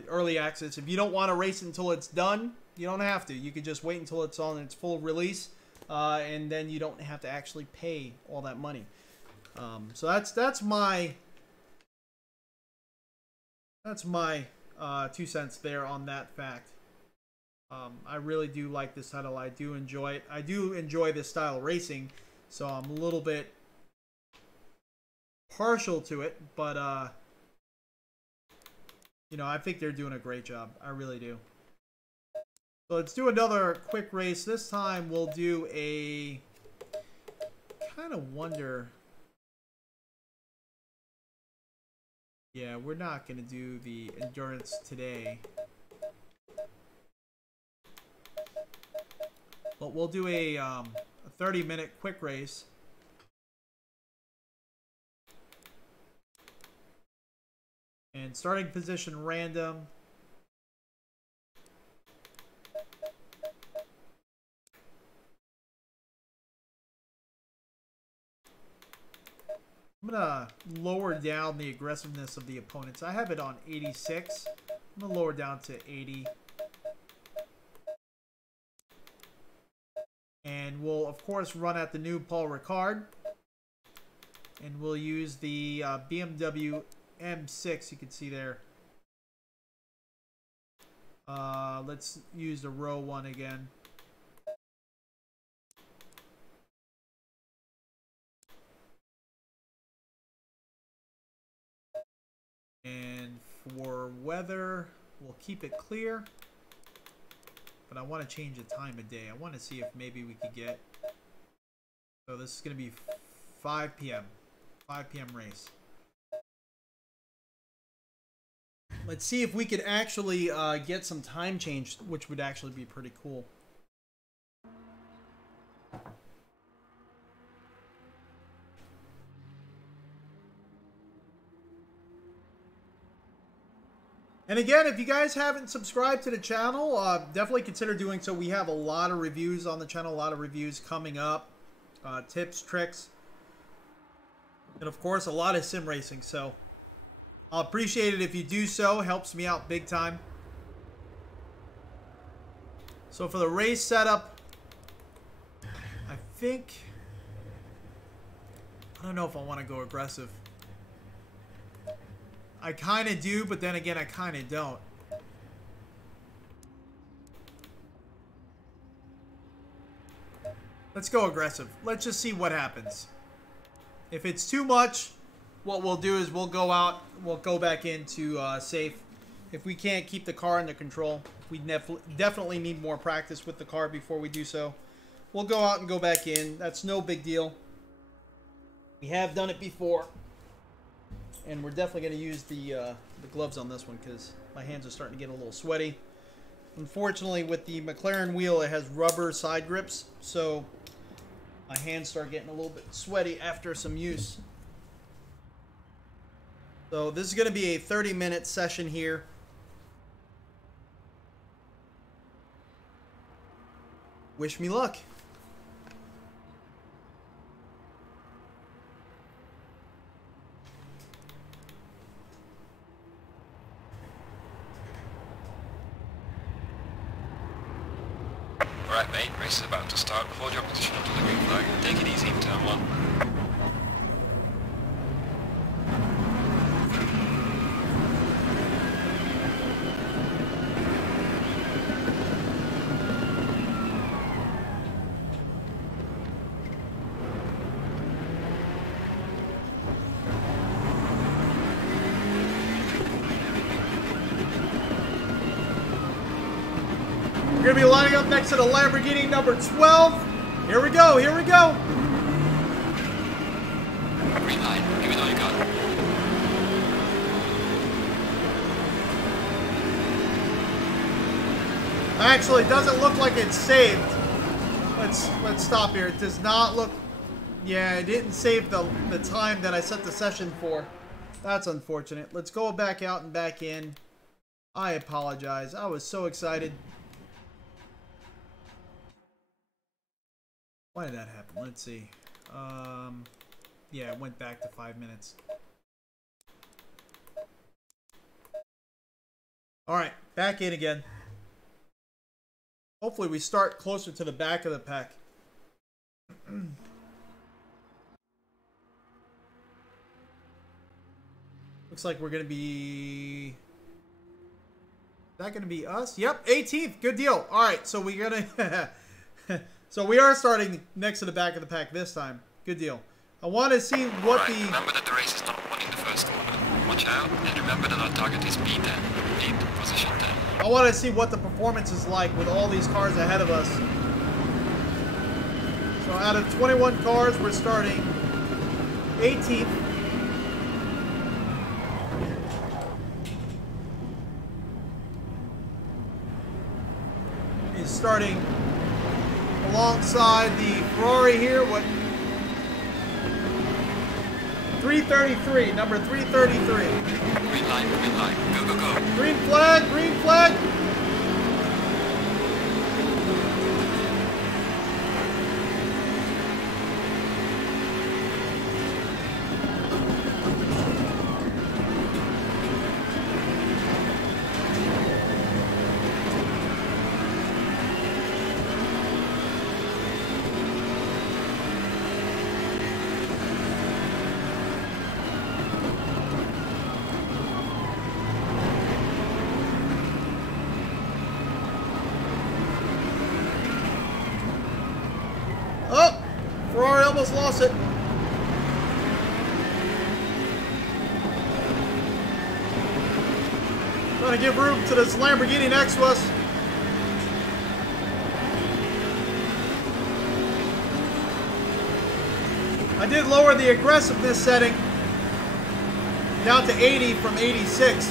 Early access. If you don't want to race until it's done, you don't have to. You could just wait until it's on its full release, and then you don't have to actually pay all that money. So that's my 2 cents there on that fact. I really do like this title. I do enjoy it. I do enjoy this style of racing, so I'm a little bit partial to it, but you know, I think they're doing a great job. I really do. So let's do another quick race. This time we'll do a kind of wonder. Yeah, we're not going to do the endurance today. But we'll do a 30-minute quick race. And starting position random. I'm going to lower down the aggressiveness of the opponents. I have it on 86. I'm going to lower down to 80. And we'll, of course, run at the new Paul Ricard. And we'll use the BMW M6, you can see there. Let's use the row 1 again. And for weather, we'll keep it clear. But I want to change the time of day. I want to see if maybe we could get... So this is going to be 5 p.m. 5 p.m. race. Let's see if we could actually get some time change, which would actually be pretty cool. And again, if you guys haven't subscribed to the channel, definitely consider doing so. We have a lot of reviews on the channel, a lot of reviews coming up, tips, tricks, and of course, a lot of sim racing. So I'll appreciate it if you do so. Helps me out big time. So for the race setup, I think... I don't know if I want to go aggressive. I kind of do, but then again, I kind of don't. Let's go aggressive. Let's just see what happens. If it's too much, what we'll do is we'll go out, we'll go back into safe. If we can't keep the car under control, we definitely need more practice with the car before we do so. We'll go out and go back in. That's no big deal. We have done it before. And we're definitely going to use the gloves on this one because my hands are starting to get a little sweaty. Unfortunately, with the McLaren wheel, it has rubber side grips. So my hands start getting a little bit sweaty after some use. So this is going to be a 30-minute session here. Wish me luck. Alright mate, race is about to start. Hold your position until the green flag. Take it easy in turn 1. We're going to be lining up next to the Lamborghini number 12. Here we go, here we go. Green light, give it all you got. Actually, it doesn't look like it's saved. Let's stop here. It does not look... Yeah, it didn't save the time that I set the session for. That's unfortunate. Let's go back out and back in. I apologize. I was so excited. Why did that happen? Let's see. Yeah, it went back to 5 minutes. Alright, back in again. Hopefully we start closer to the back of the pack. Looks like we're going to be... Is that going to be us? Yep, 18th. Good deal. Alright, so we're going to... So we are starting next to the back of the pack this time. Good deal. I want to see what Alright, remember that the race is not won in the first corner. Watch out, and remember that our target is P10. Repeat, position 10. I want to see what the performance is like with all these cars ahead of us. So out of 21 cars, we're starting 18th. Is starting alongside the Ferrari here. What? 333, number 333. Green light, go, go, go. Green flag, green flag. Almost lost it. Trying to give room to this Lamborghini next to us. I did lower the aggressiveness setting down to 80 from 86.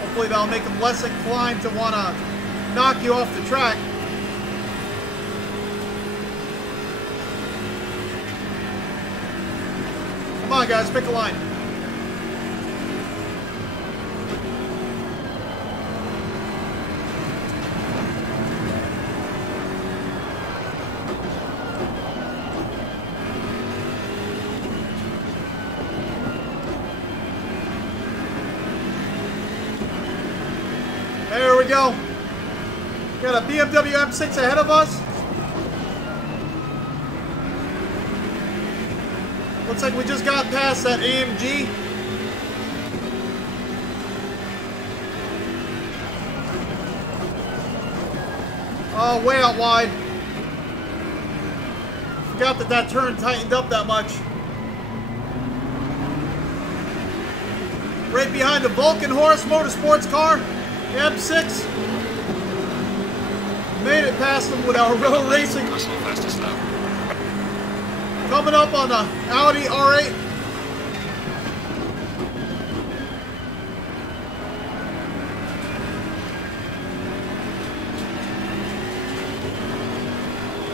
Hopefully that'll make them less inclined to want to knock you off the track. Come on, guys, pick a line. There we go. Got a BMW M6 ahead of us. Looks like we just got past that AMG. Oh, way out wide. Forgot that that turn tightened up that much. Right behind the Vulcan Horse Motorsports car, M6. Made it past them with our road racing. Coming up on the Audi R8.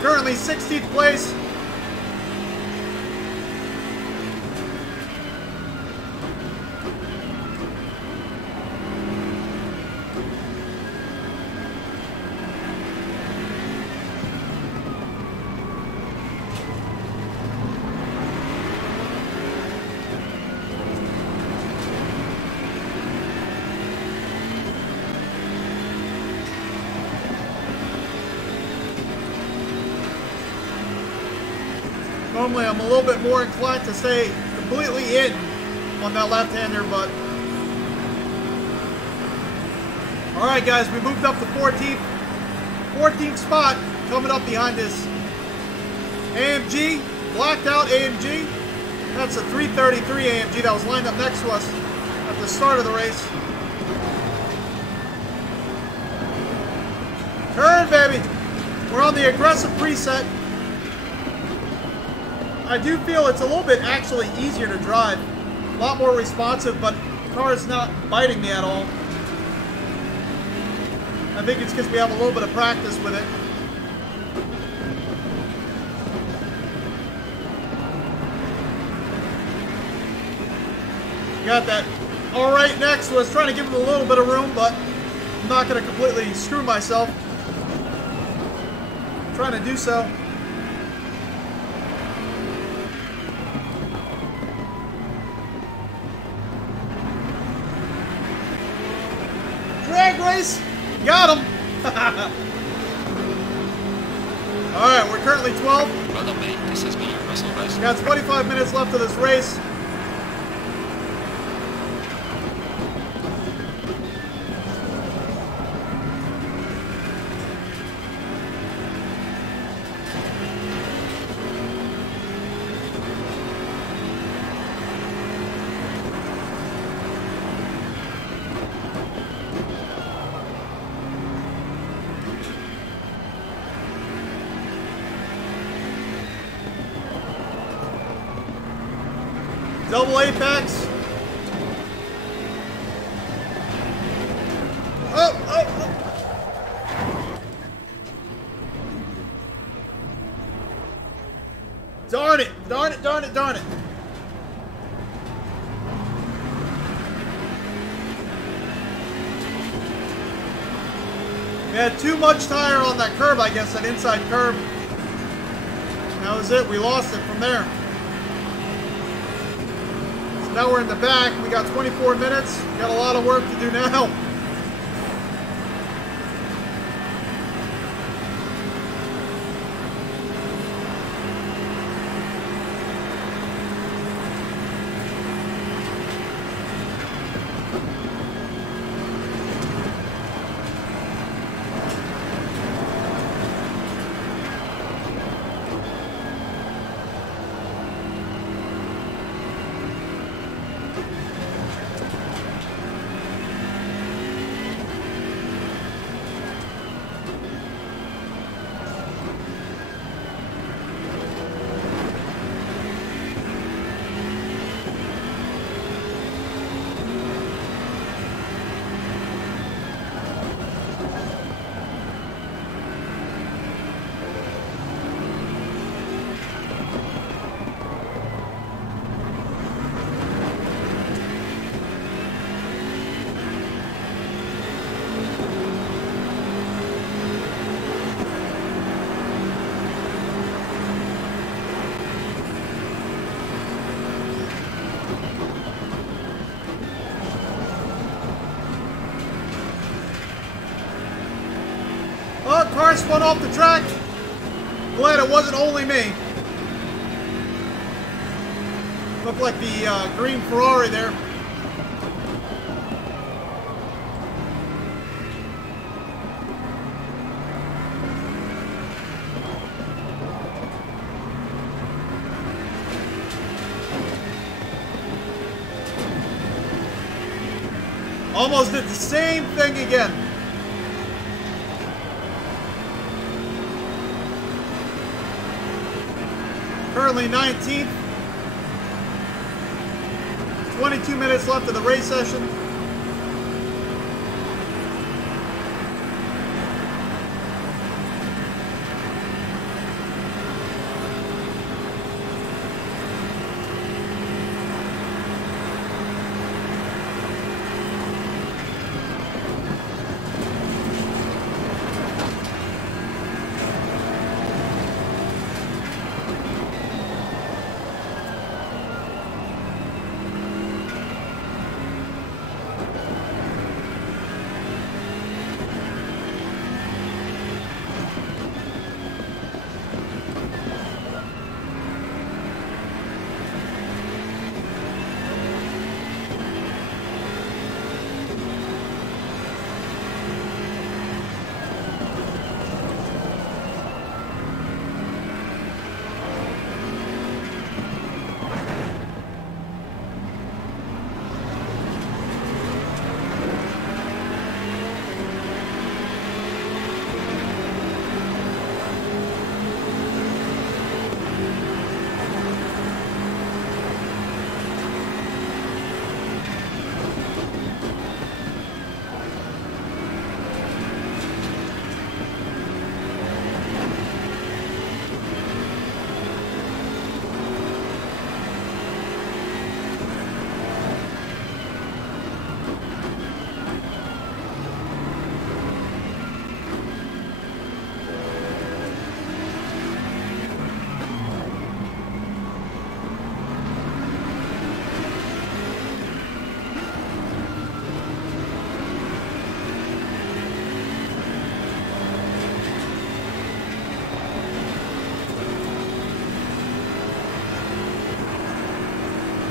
Currently 16th place. Normally I'm a little bit more inclined to stay completely in on that left-hander, but... Alright guys, we moved up to 14th. 14th spot, coming up behind this AMG, blacked out AMG. That's a 333 AMG that was lined up next to us at the start of the race. Turn, baby! We're on the aggressive preset. I do feel it's a little bit actually easier to drive. A lot more responsive, but the car is not biting me at all. I think it's because we have a little bit of practice with it. Got that R8 next to us, trying to give him a little bit of room, but I'm not going to completely screw myself. I'm trying to do so. Drag race, got him. All right, we're currently 12. Well done, mate. This has been your Russell race. Got 25 minutes left of this race. Double apex. Oh, oh, oh. Darn it, darn it, darn it, darn it. We had too much tire on that curb, I guess, that inside curb. That was it, we lost it from there. Now we're in the back. We got 24 minutes. Got a lot of work to do now. Car spun off the track. Glad it wasn't only me. Looked like the green Ferrari there. Almost did the same thing again. Currently 19th. 22 minutes left of the race session.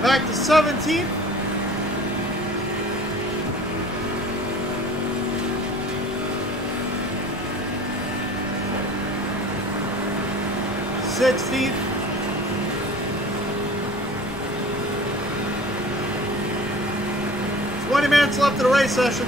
Back to 17th. Sixteenth. 20 minutes left of the race session.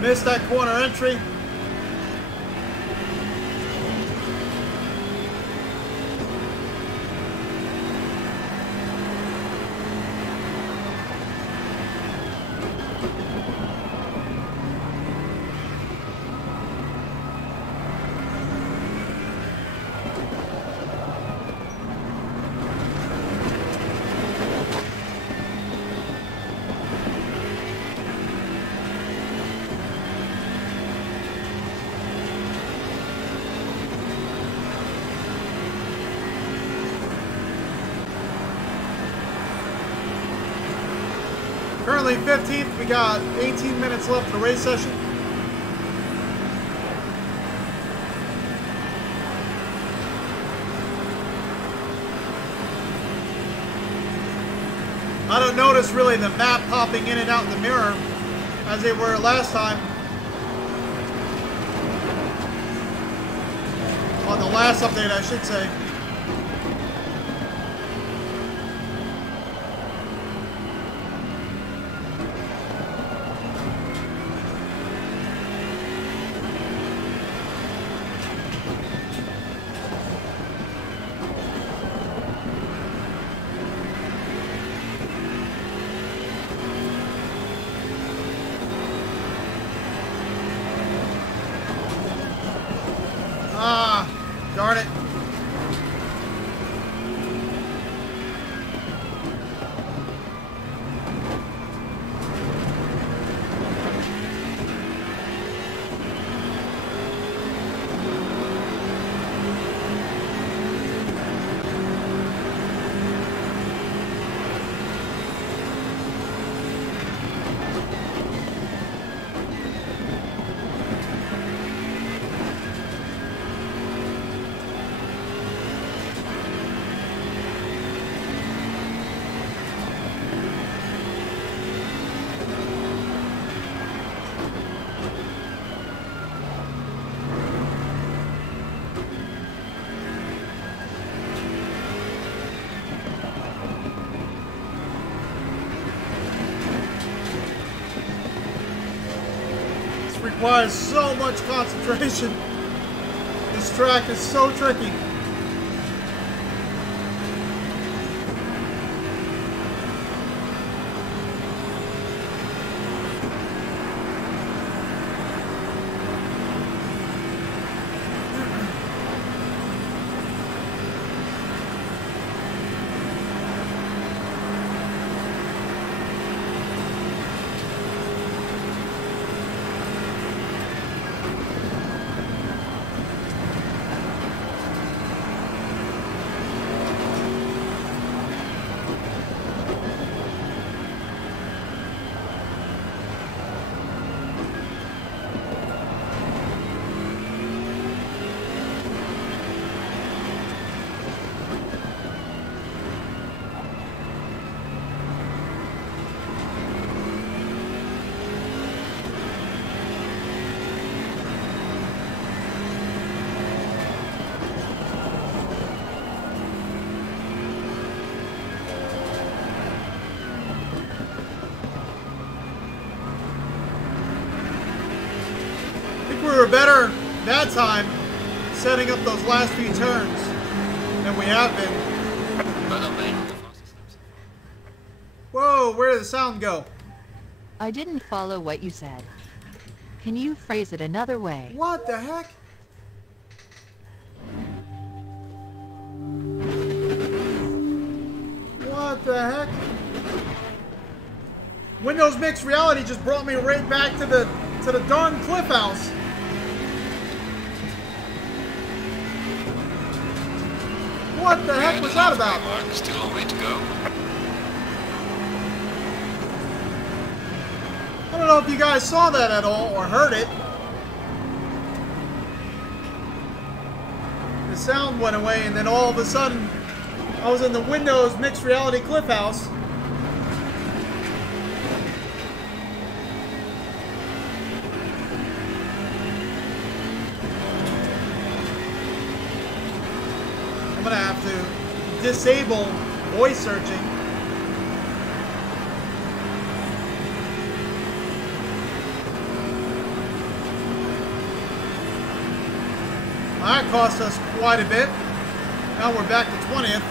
Missed that corner entry. Currently 15th, we got 18 minutes left of the race session. I don't notice really the map popping in and out in the mirror as they were last time. On the last update, I should say. requires so much concentration. This track is so tricky. We were better that time setting up those last few turns than we have been. Whoa, where did the sound go? I didn't follow what you said. Can you phrase it another way? What the heck? What the heck? Windows Mixed Reality just brought me right back to the darn cliff house. What the heck was that about? Still a long way to go. I don't know if you guys saw that at all or heard it. The sound went away and then all of a sudden I was in the Windows Mixed Reality Cliff House. I'm gonna have to disable voice searching. That cost us quite a bit. Now we're back to 20th.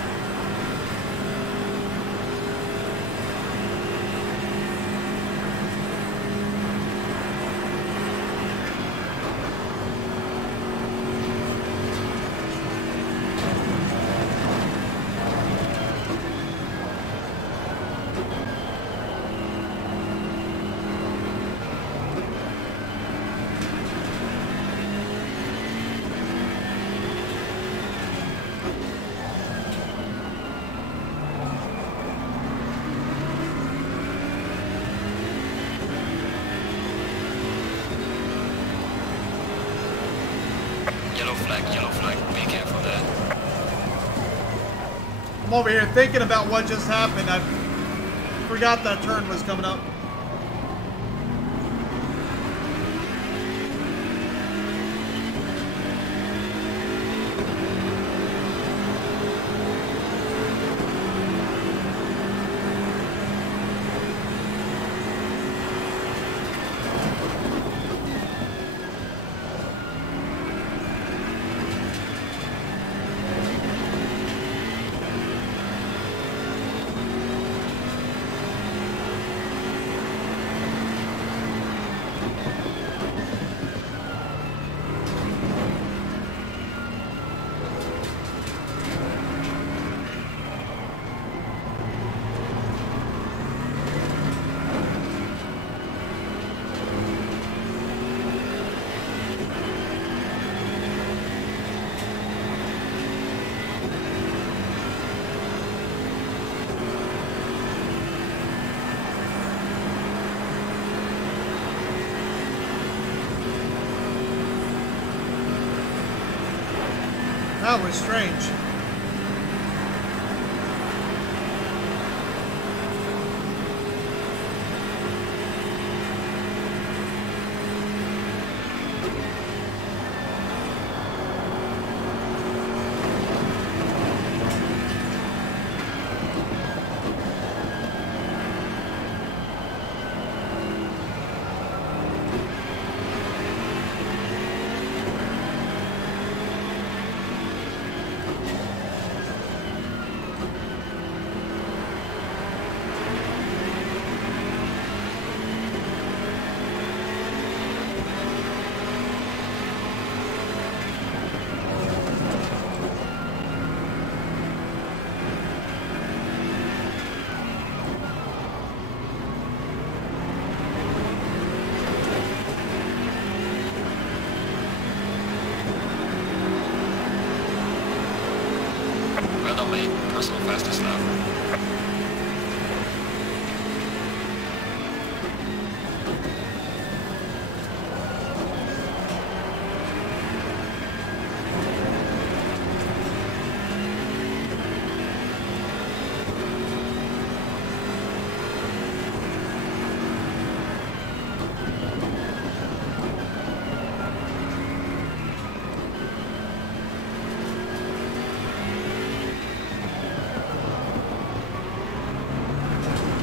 Yellow flag, be careful there. I'm over here thinking about what just happened. I forgot that turn was coming up. That was strange.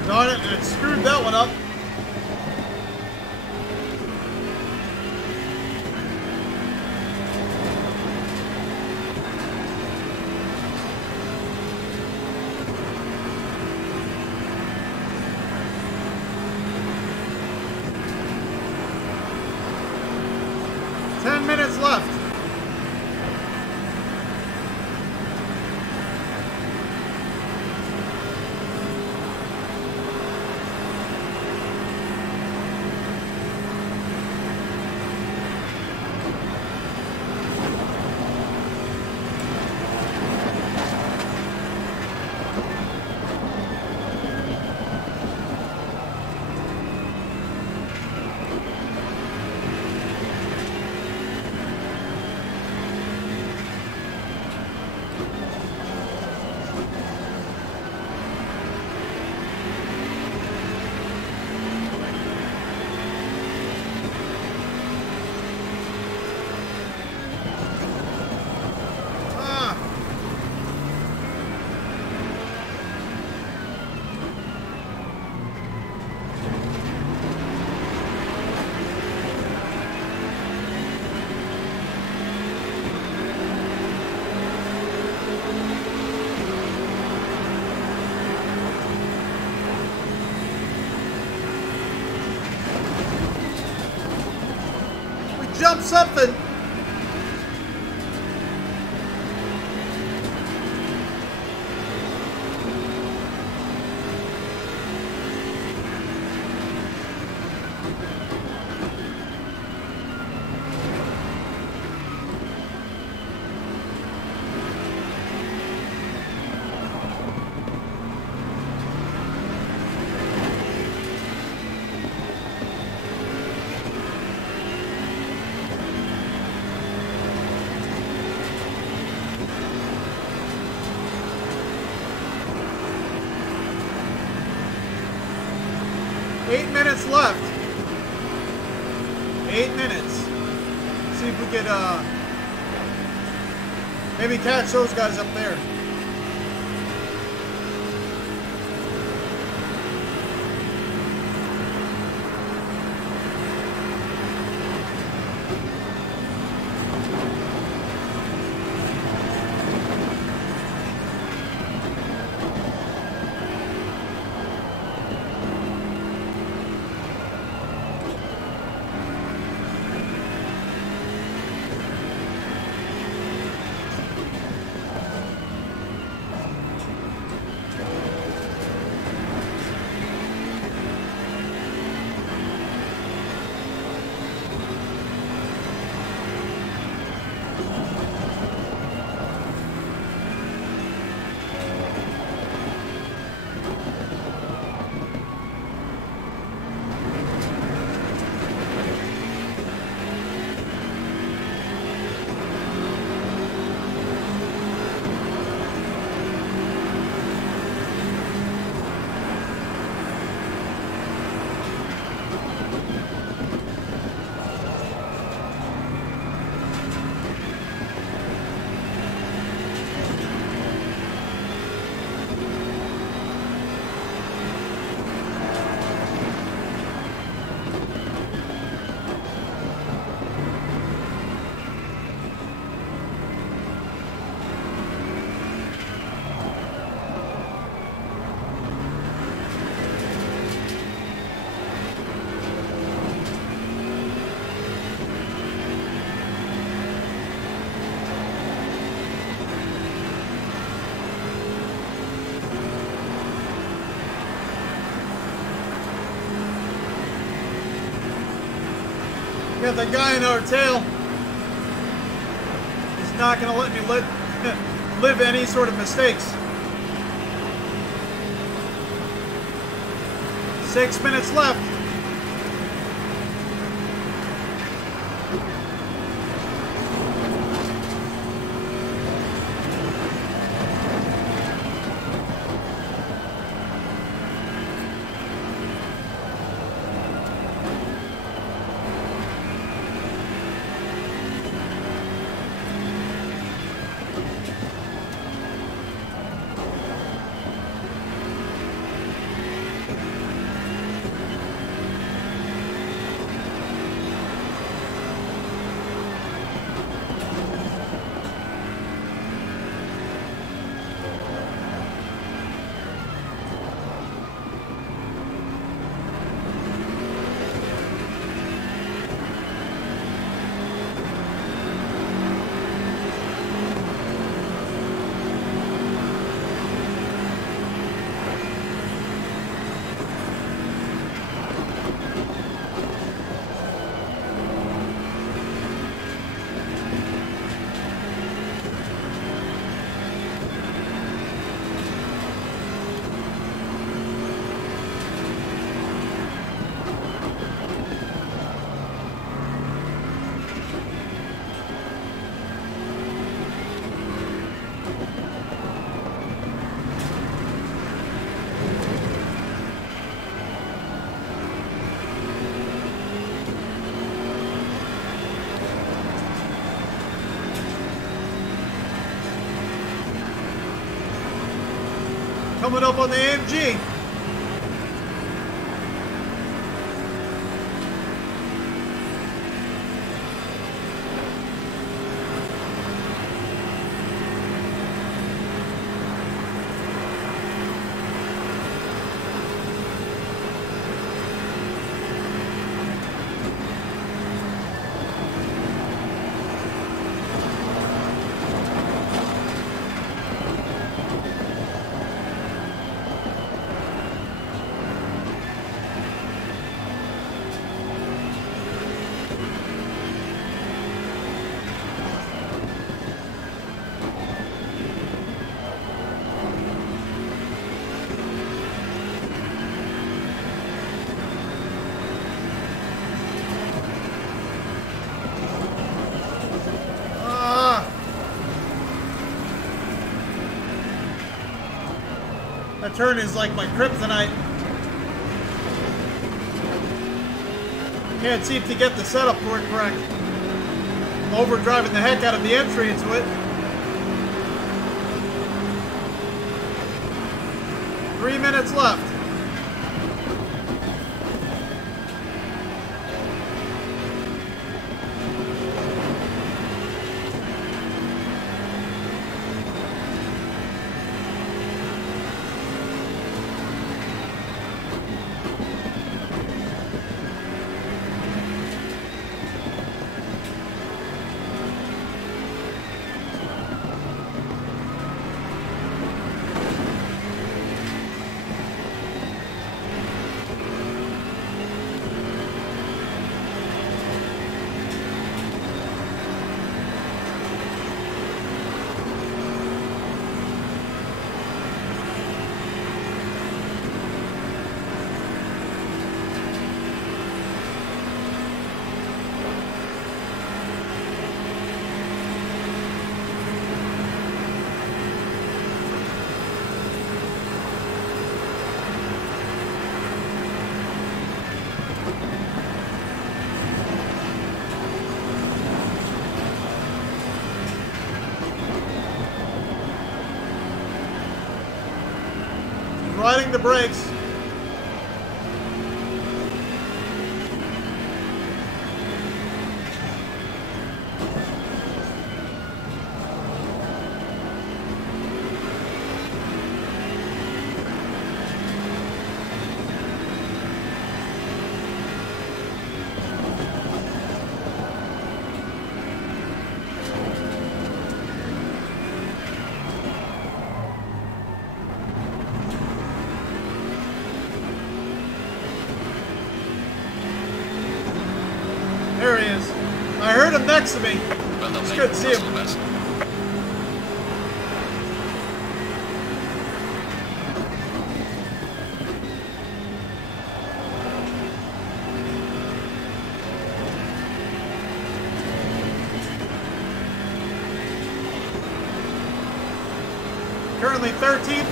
Darn it, I screwed that one up. Minutes left. Jump something. Left. 8 minutes. See if we could maybe catch those guys up there. Got the guy in our tail. He's not going to let me live any sort of mistakes. 6 minutes left. Coming up on the AMG. That turn is like my kryptonite. Can't seem to get the setup for it correct. I'm overdriving the heck out of the entry into it. 3 minutes left. Riding the brakes. There he is. I heard him next to me. It's good to see him. Currently 13th.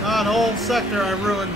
That whole sector I ruined.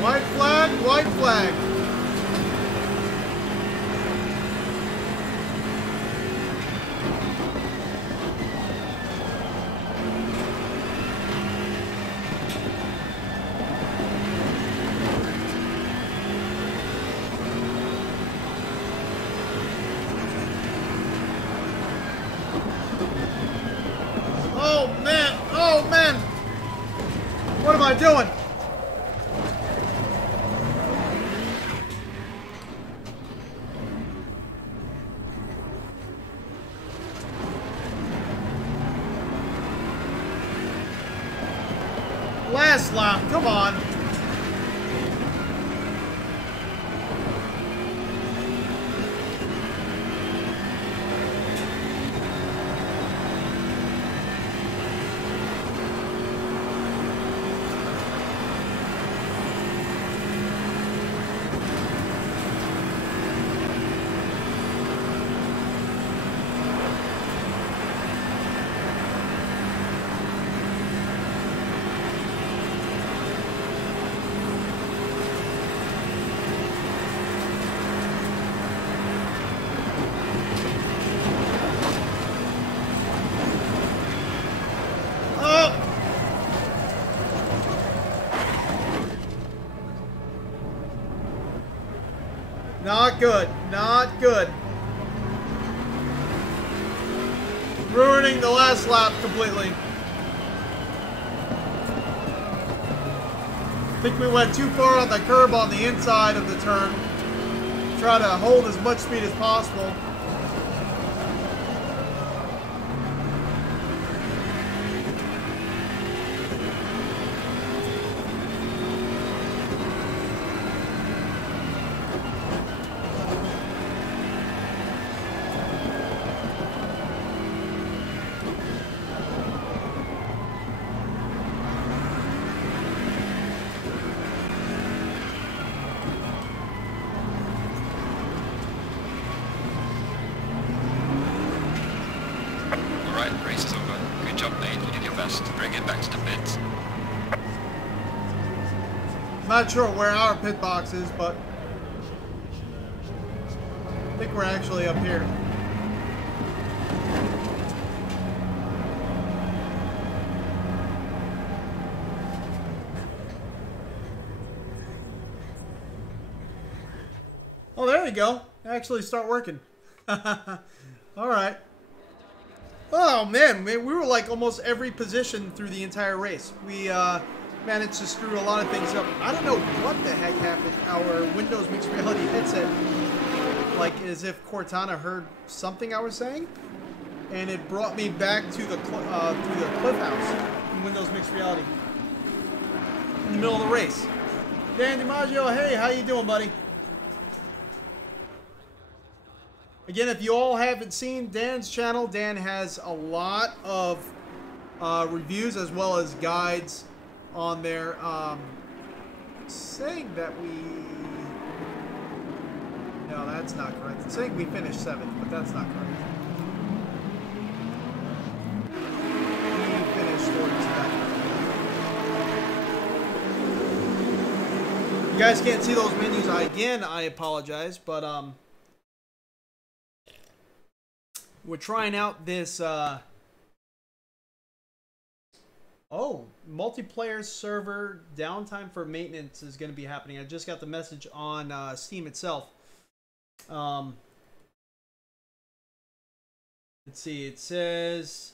White flag, white flag. Oh man, what am I doing? Last lap, come on. Not good. Not good. Ruining the last lap completely. I think we went too far on the curb on the inside of the turn. Try to hold as much speed as possible. Not sure where our pit box is, but I think we're actually up here. Oh, there you go. Actually start working. All right. Oh, man. We were like almost every position through the entire race. We managed to screw a lot of things up. I don't know what the heck happened. Our Windows Mixed Reality headset, like as if Cortana heard something I was saying, and it brought me back to the cliff house in Windows Mixed Reality in the middle of the race. Dan DiMaggio, hey, how you doing, buddy? Again, if you all haven't seen Dan's channel, Dan has a lot of reviews as well as guides on there, saying that we... No, that's not correct. It's saying we finished 7th, but that's not correct. We finished 42nd. You guys can't see those menus. Again, I apologize, but we're trying out this multiplayer server downtime for maintenance is going to be happening. I just got the message on Steam itself. Let's see, it says,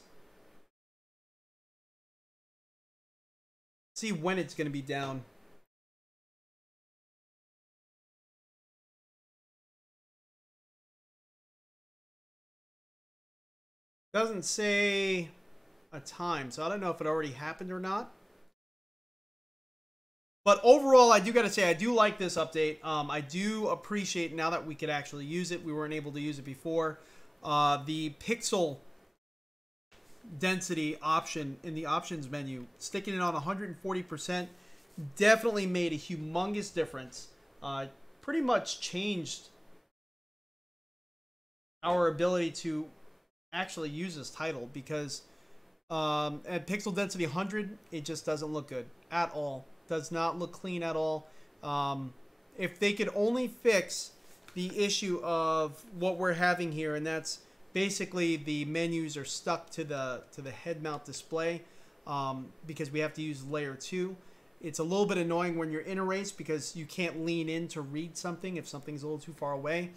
see when it's going to be down. Doesn't say a time, so I don't know if it already happened or not. But overall, I do got to say, I do like this update. I do appreciate now that we could actually use it. We weren't able to use it before. The pixel density option in the options menu, sticking it on 140%, definitely made a humongous difference. Pretty much changed our ability to actually use this title, because at pixel density 100, it just doesn't look good at all. Does not look clean at all. If they could only fix the issue of what we're having here, and that's basically the menus are stuck to the head mount display, because we have to use layer 2. It's a little bit annoying when you're in a race because you can't lean in to read something if something's a little too far away.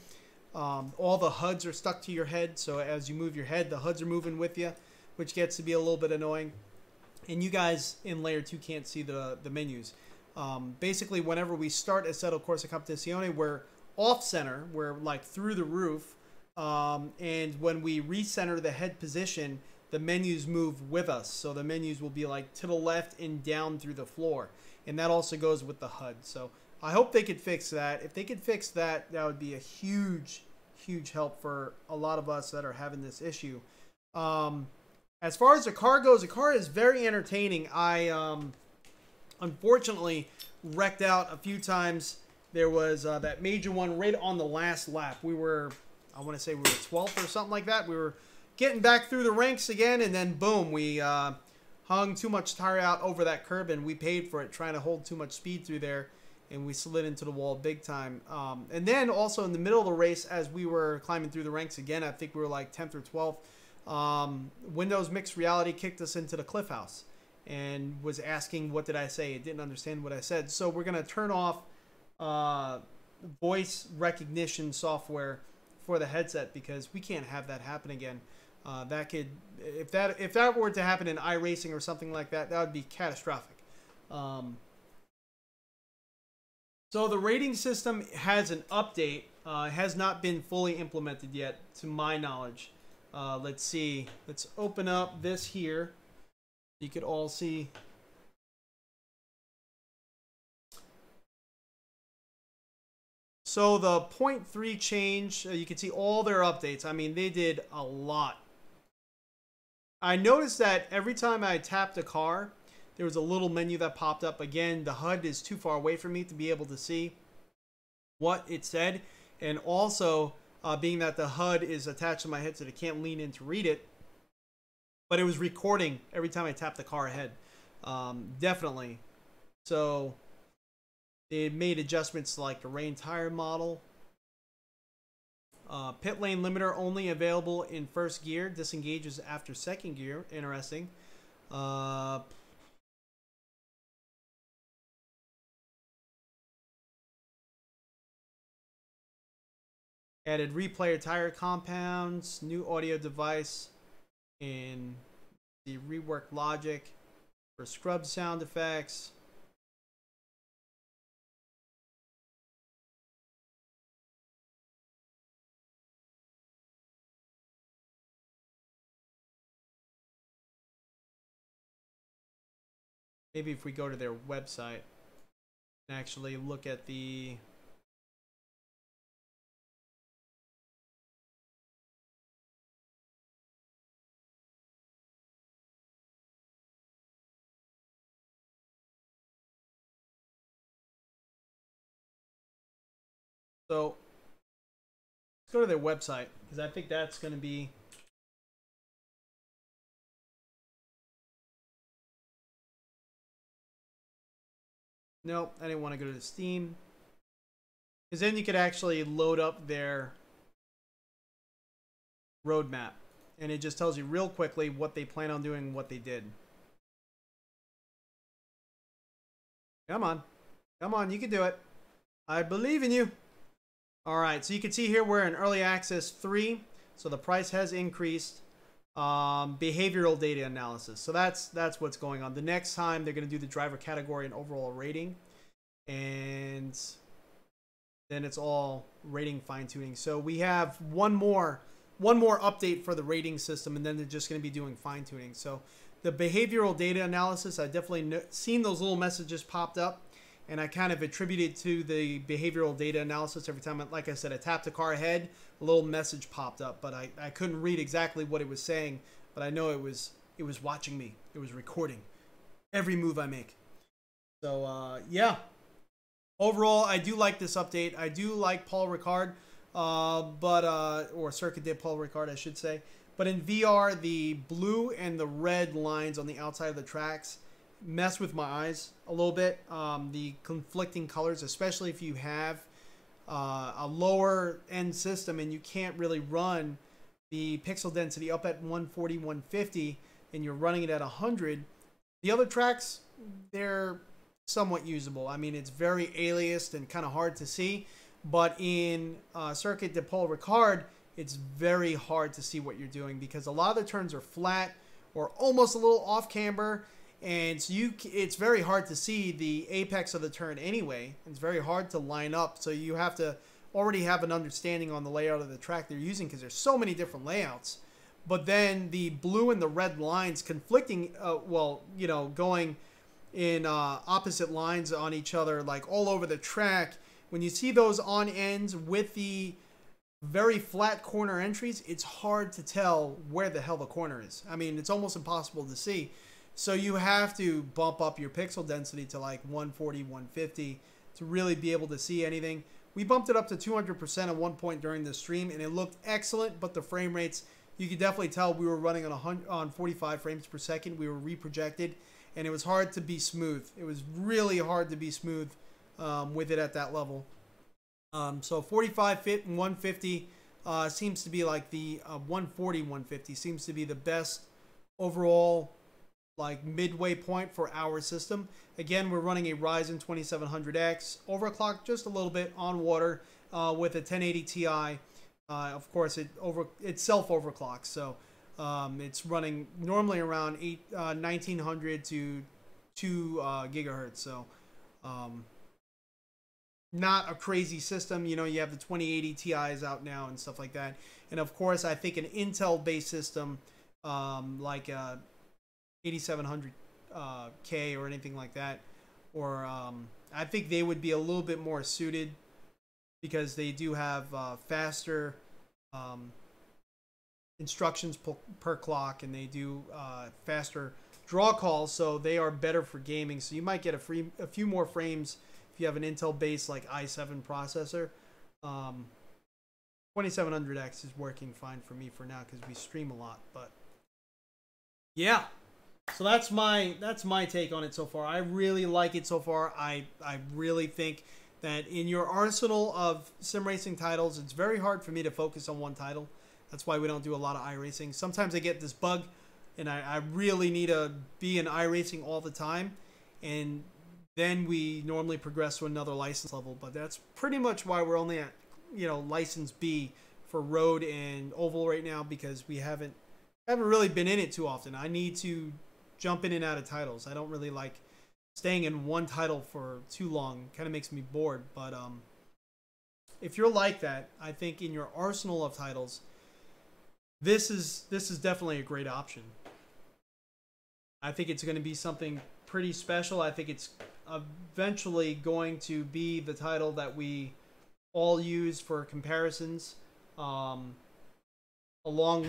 All the HUDs are stuck to your head, so as you move your head, the HUDs are moving with you, which gets to be a little bit annoying. And you guys in layer 2 can't see the menus. Basically, whenever we start Assetto Corsa Competizione, we're off center, we're like through the roof, and when we recenter the head position, the menus move with us. So the menus will be like to the left and down through the floor, and that also goes with the HUD. So I hope they could fix that. If they could fix that, that would be a huge help for a lot of us that are having this issue. As far as the car goes, the car is very entertaining. I unfortunately wrecked out a few times. There was that major one right on the last lap. We were, I want to say we were 12th or something like that. We were getting back through the ranks again, and then boom, we hung too much tire out over that curb, and we paid for it trying to hold too much speed through there, and we slid into the wall big time. And then also in the middle of the race, as we were climbing through the ranks again, I think we were like 10th or 12th, Windows Mixed Reality kicked us into the cliff house and was asking what did I say. It didn't understand what I said. So we're going to turn off voice recognition software for the headset, because we can't have that happen again. That could, if that were to happen in iRacing or something like that, that would be catastrophic. So the rating system has an update. Has not been fully implemented yet, to my knowledge. Let's see. Let's open up this here. You could all see. So the 0.3 change, you can see all their updates. I mean, they did a lot. I noticed that every time I tapped a car, there was a little menu that popped up. Again, the HUD is too far away for me to be able to see what it said. And also, being that the HUD is attached to my headset, I can't lean in to read it. But it was recording every time I tapped the car ahead. Definitely. So they made adjustments to like the rain tire model. Pit lane limiter only available in first gear. Disengages after second gear. Interesting. Added replayer tire compounds, new audio device, and the reworked logic for scrub sound effects. Maybe if we go to their website and actually look at the So let's go to their website, because I think that's going to be... Nope, I didn't want to go to Steam. Because then you could actually load up their roadmap. And it just tells you real quickly what they plan on doing and what they did. Come on. Come on, you can do it. I believe in you. Alright, so you can see here we're in Early Access 3. So the price has increased. Behavioral data analysis. So that's what's going on. The next time they're going to do the driver category and overall rating. And then it's all rating fine-tuning. So we have one more update for the rating system, and then they're just going to be doing fine-tuning. So the behavioral data analysis, I definitely seen those little messages popped up, and I kind of attributed to the behavioral data analysis every time, like I said, I tapped the car ahead, a little message popped up, but I couldn't read exactly what it was saying, but I know it was watching me. It was recording every move I make. So, yeah. Overall, I do like this update. I do like Paul Ricard, or Circuit did Paul Ricard, I should say. But in VR, the blue and the red lines on the outside of the tracks mess with my eyes a little bit. The conflicting colors, especially if you have a lower end system and you can't really run the pixel density up at 140, 150, and you're running it at 100. The other tracks, they're somewhat usable. I mean, it's very aliased and kind of hard to see, but in Circuit de Paul Ricard, it's very hard to see what you're doing because a lot of the turns are flat or almost a little off camber, and so it's very hard to see the apex of the turn anyway. It's very hard to line up, so you have to already have an understanding on the layout of the track they're using because there's so many different layouts. But then the blue and the red lines conflicting, going in opposite lines on each other, like all over the track. When you see those on ends with the very flat corner entries, it's hard to tell where the hell the corner is. I mean, it's almost impossible to see. So you have to bump up your pixel density to like 140, 150 to really be able to see anything. We bumped it up to 200% at one point during the stream, and it looked excellent, but the frame rates, you could definitely tell we were running on 45 frames per second. We were reprojected, and it was hard to be smooth. It was really hard to be smooth with it at that level. So 45 fit and 150 seems to be like the 140, 150 seems to be the best overall like midway point for our system. Again, we're running a Ryzen 2700X, overclocked just a little bit on water with a 1080 Ti. Of course, it's self-overclocks, so it's running normally around 1900 to 2 gigahertz. So not a crazy system. You know, you have the 2080 Ti's out now and stuff like that. And of course, I think an Intel-based system like 8700K or anything like that, or I think they would be a little bit more suited because they do have faster instructions per clock, and they do faster draw calls, so they are better for gaming. So you might get a few more frames if you have an Intel-based like i7 processor. 2700X is working fine for me for now because we stream a lot. But yeah, so that's my take on it so far. I really like it so far. I really think that in your arsenal of sim racing titles, it's very hard for me to focus on one title. That's why we don't do a lot of iRacing. Sometimes I get this bug, and I really need to be in iRacing all the time, and then we normally progress to another license level. But that's pretty much why we're only at, license B for road and oval right now, because we haven't really been in it too often. I need to jump in and out of titles. I don't really like staying in one title for too long. Kind of makes me bored. But if you're like that, I think in your arsenal of titles, this is definitely a great option. I think it's going to be something pretty special. I think it's eventually going to be the title that we all use for comparisons, along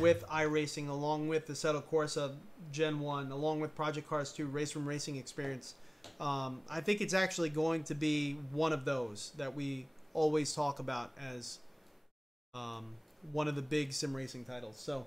with iRacing, along with the Assetto Corsa Gen 1, along with Project Cars 2, Race from Racing Experience. I think it's actually going to be one of those that we always talk about as one of the big sim racing titles. So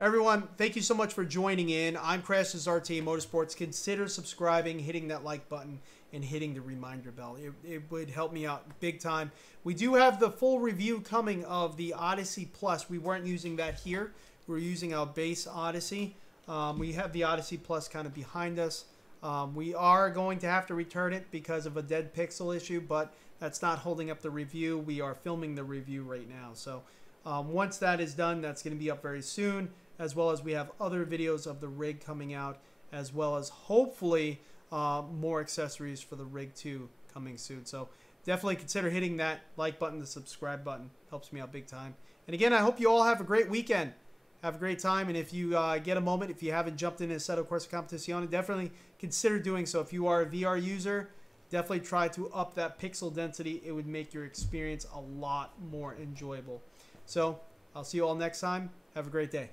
everyone, thank you so much for joining in. I'm Crash's RT Motorsports. Consider subscribing, hitting that like button, and hitting the reminder bell. It would help me out big time. We do have the full review coming of the Odyssey Plus. We weren't using that here. We're using our base Odyssey. We have the Odyssey Plus kind of behind us. We are going to have to return it because of a dead pixel issue, but that's not holding up the review. We are filming the review right now. So once that is done, that's going to be up very soon, as well as we have other videos of the rig coming out, as well as hopefully more accessories for the rig 2 coming soon. So definitely consider hitting that like button, the subscribe button. Helps me out big time. And again, I hope you all have a great weekend. Have a great time. And if you get a moment, if you haven't jumped into Assetto Corsa Competizione, definitely consider doing so. If you are a VR user, definitely try to up that pixel density. It would make your experience a lot more enjoyable. So I'll see you all next time. Have a great day.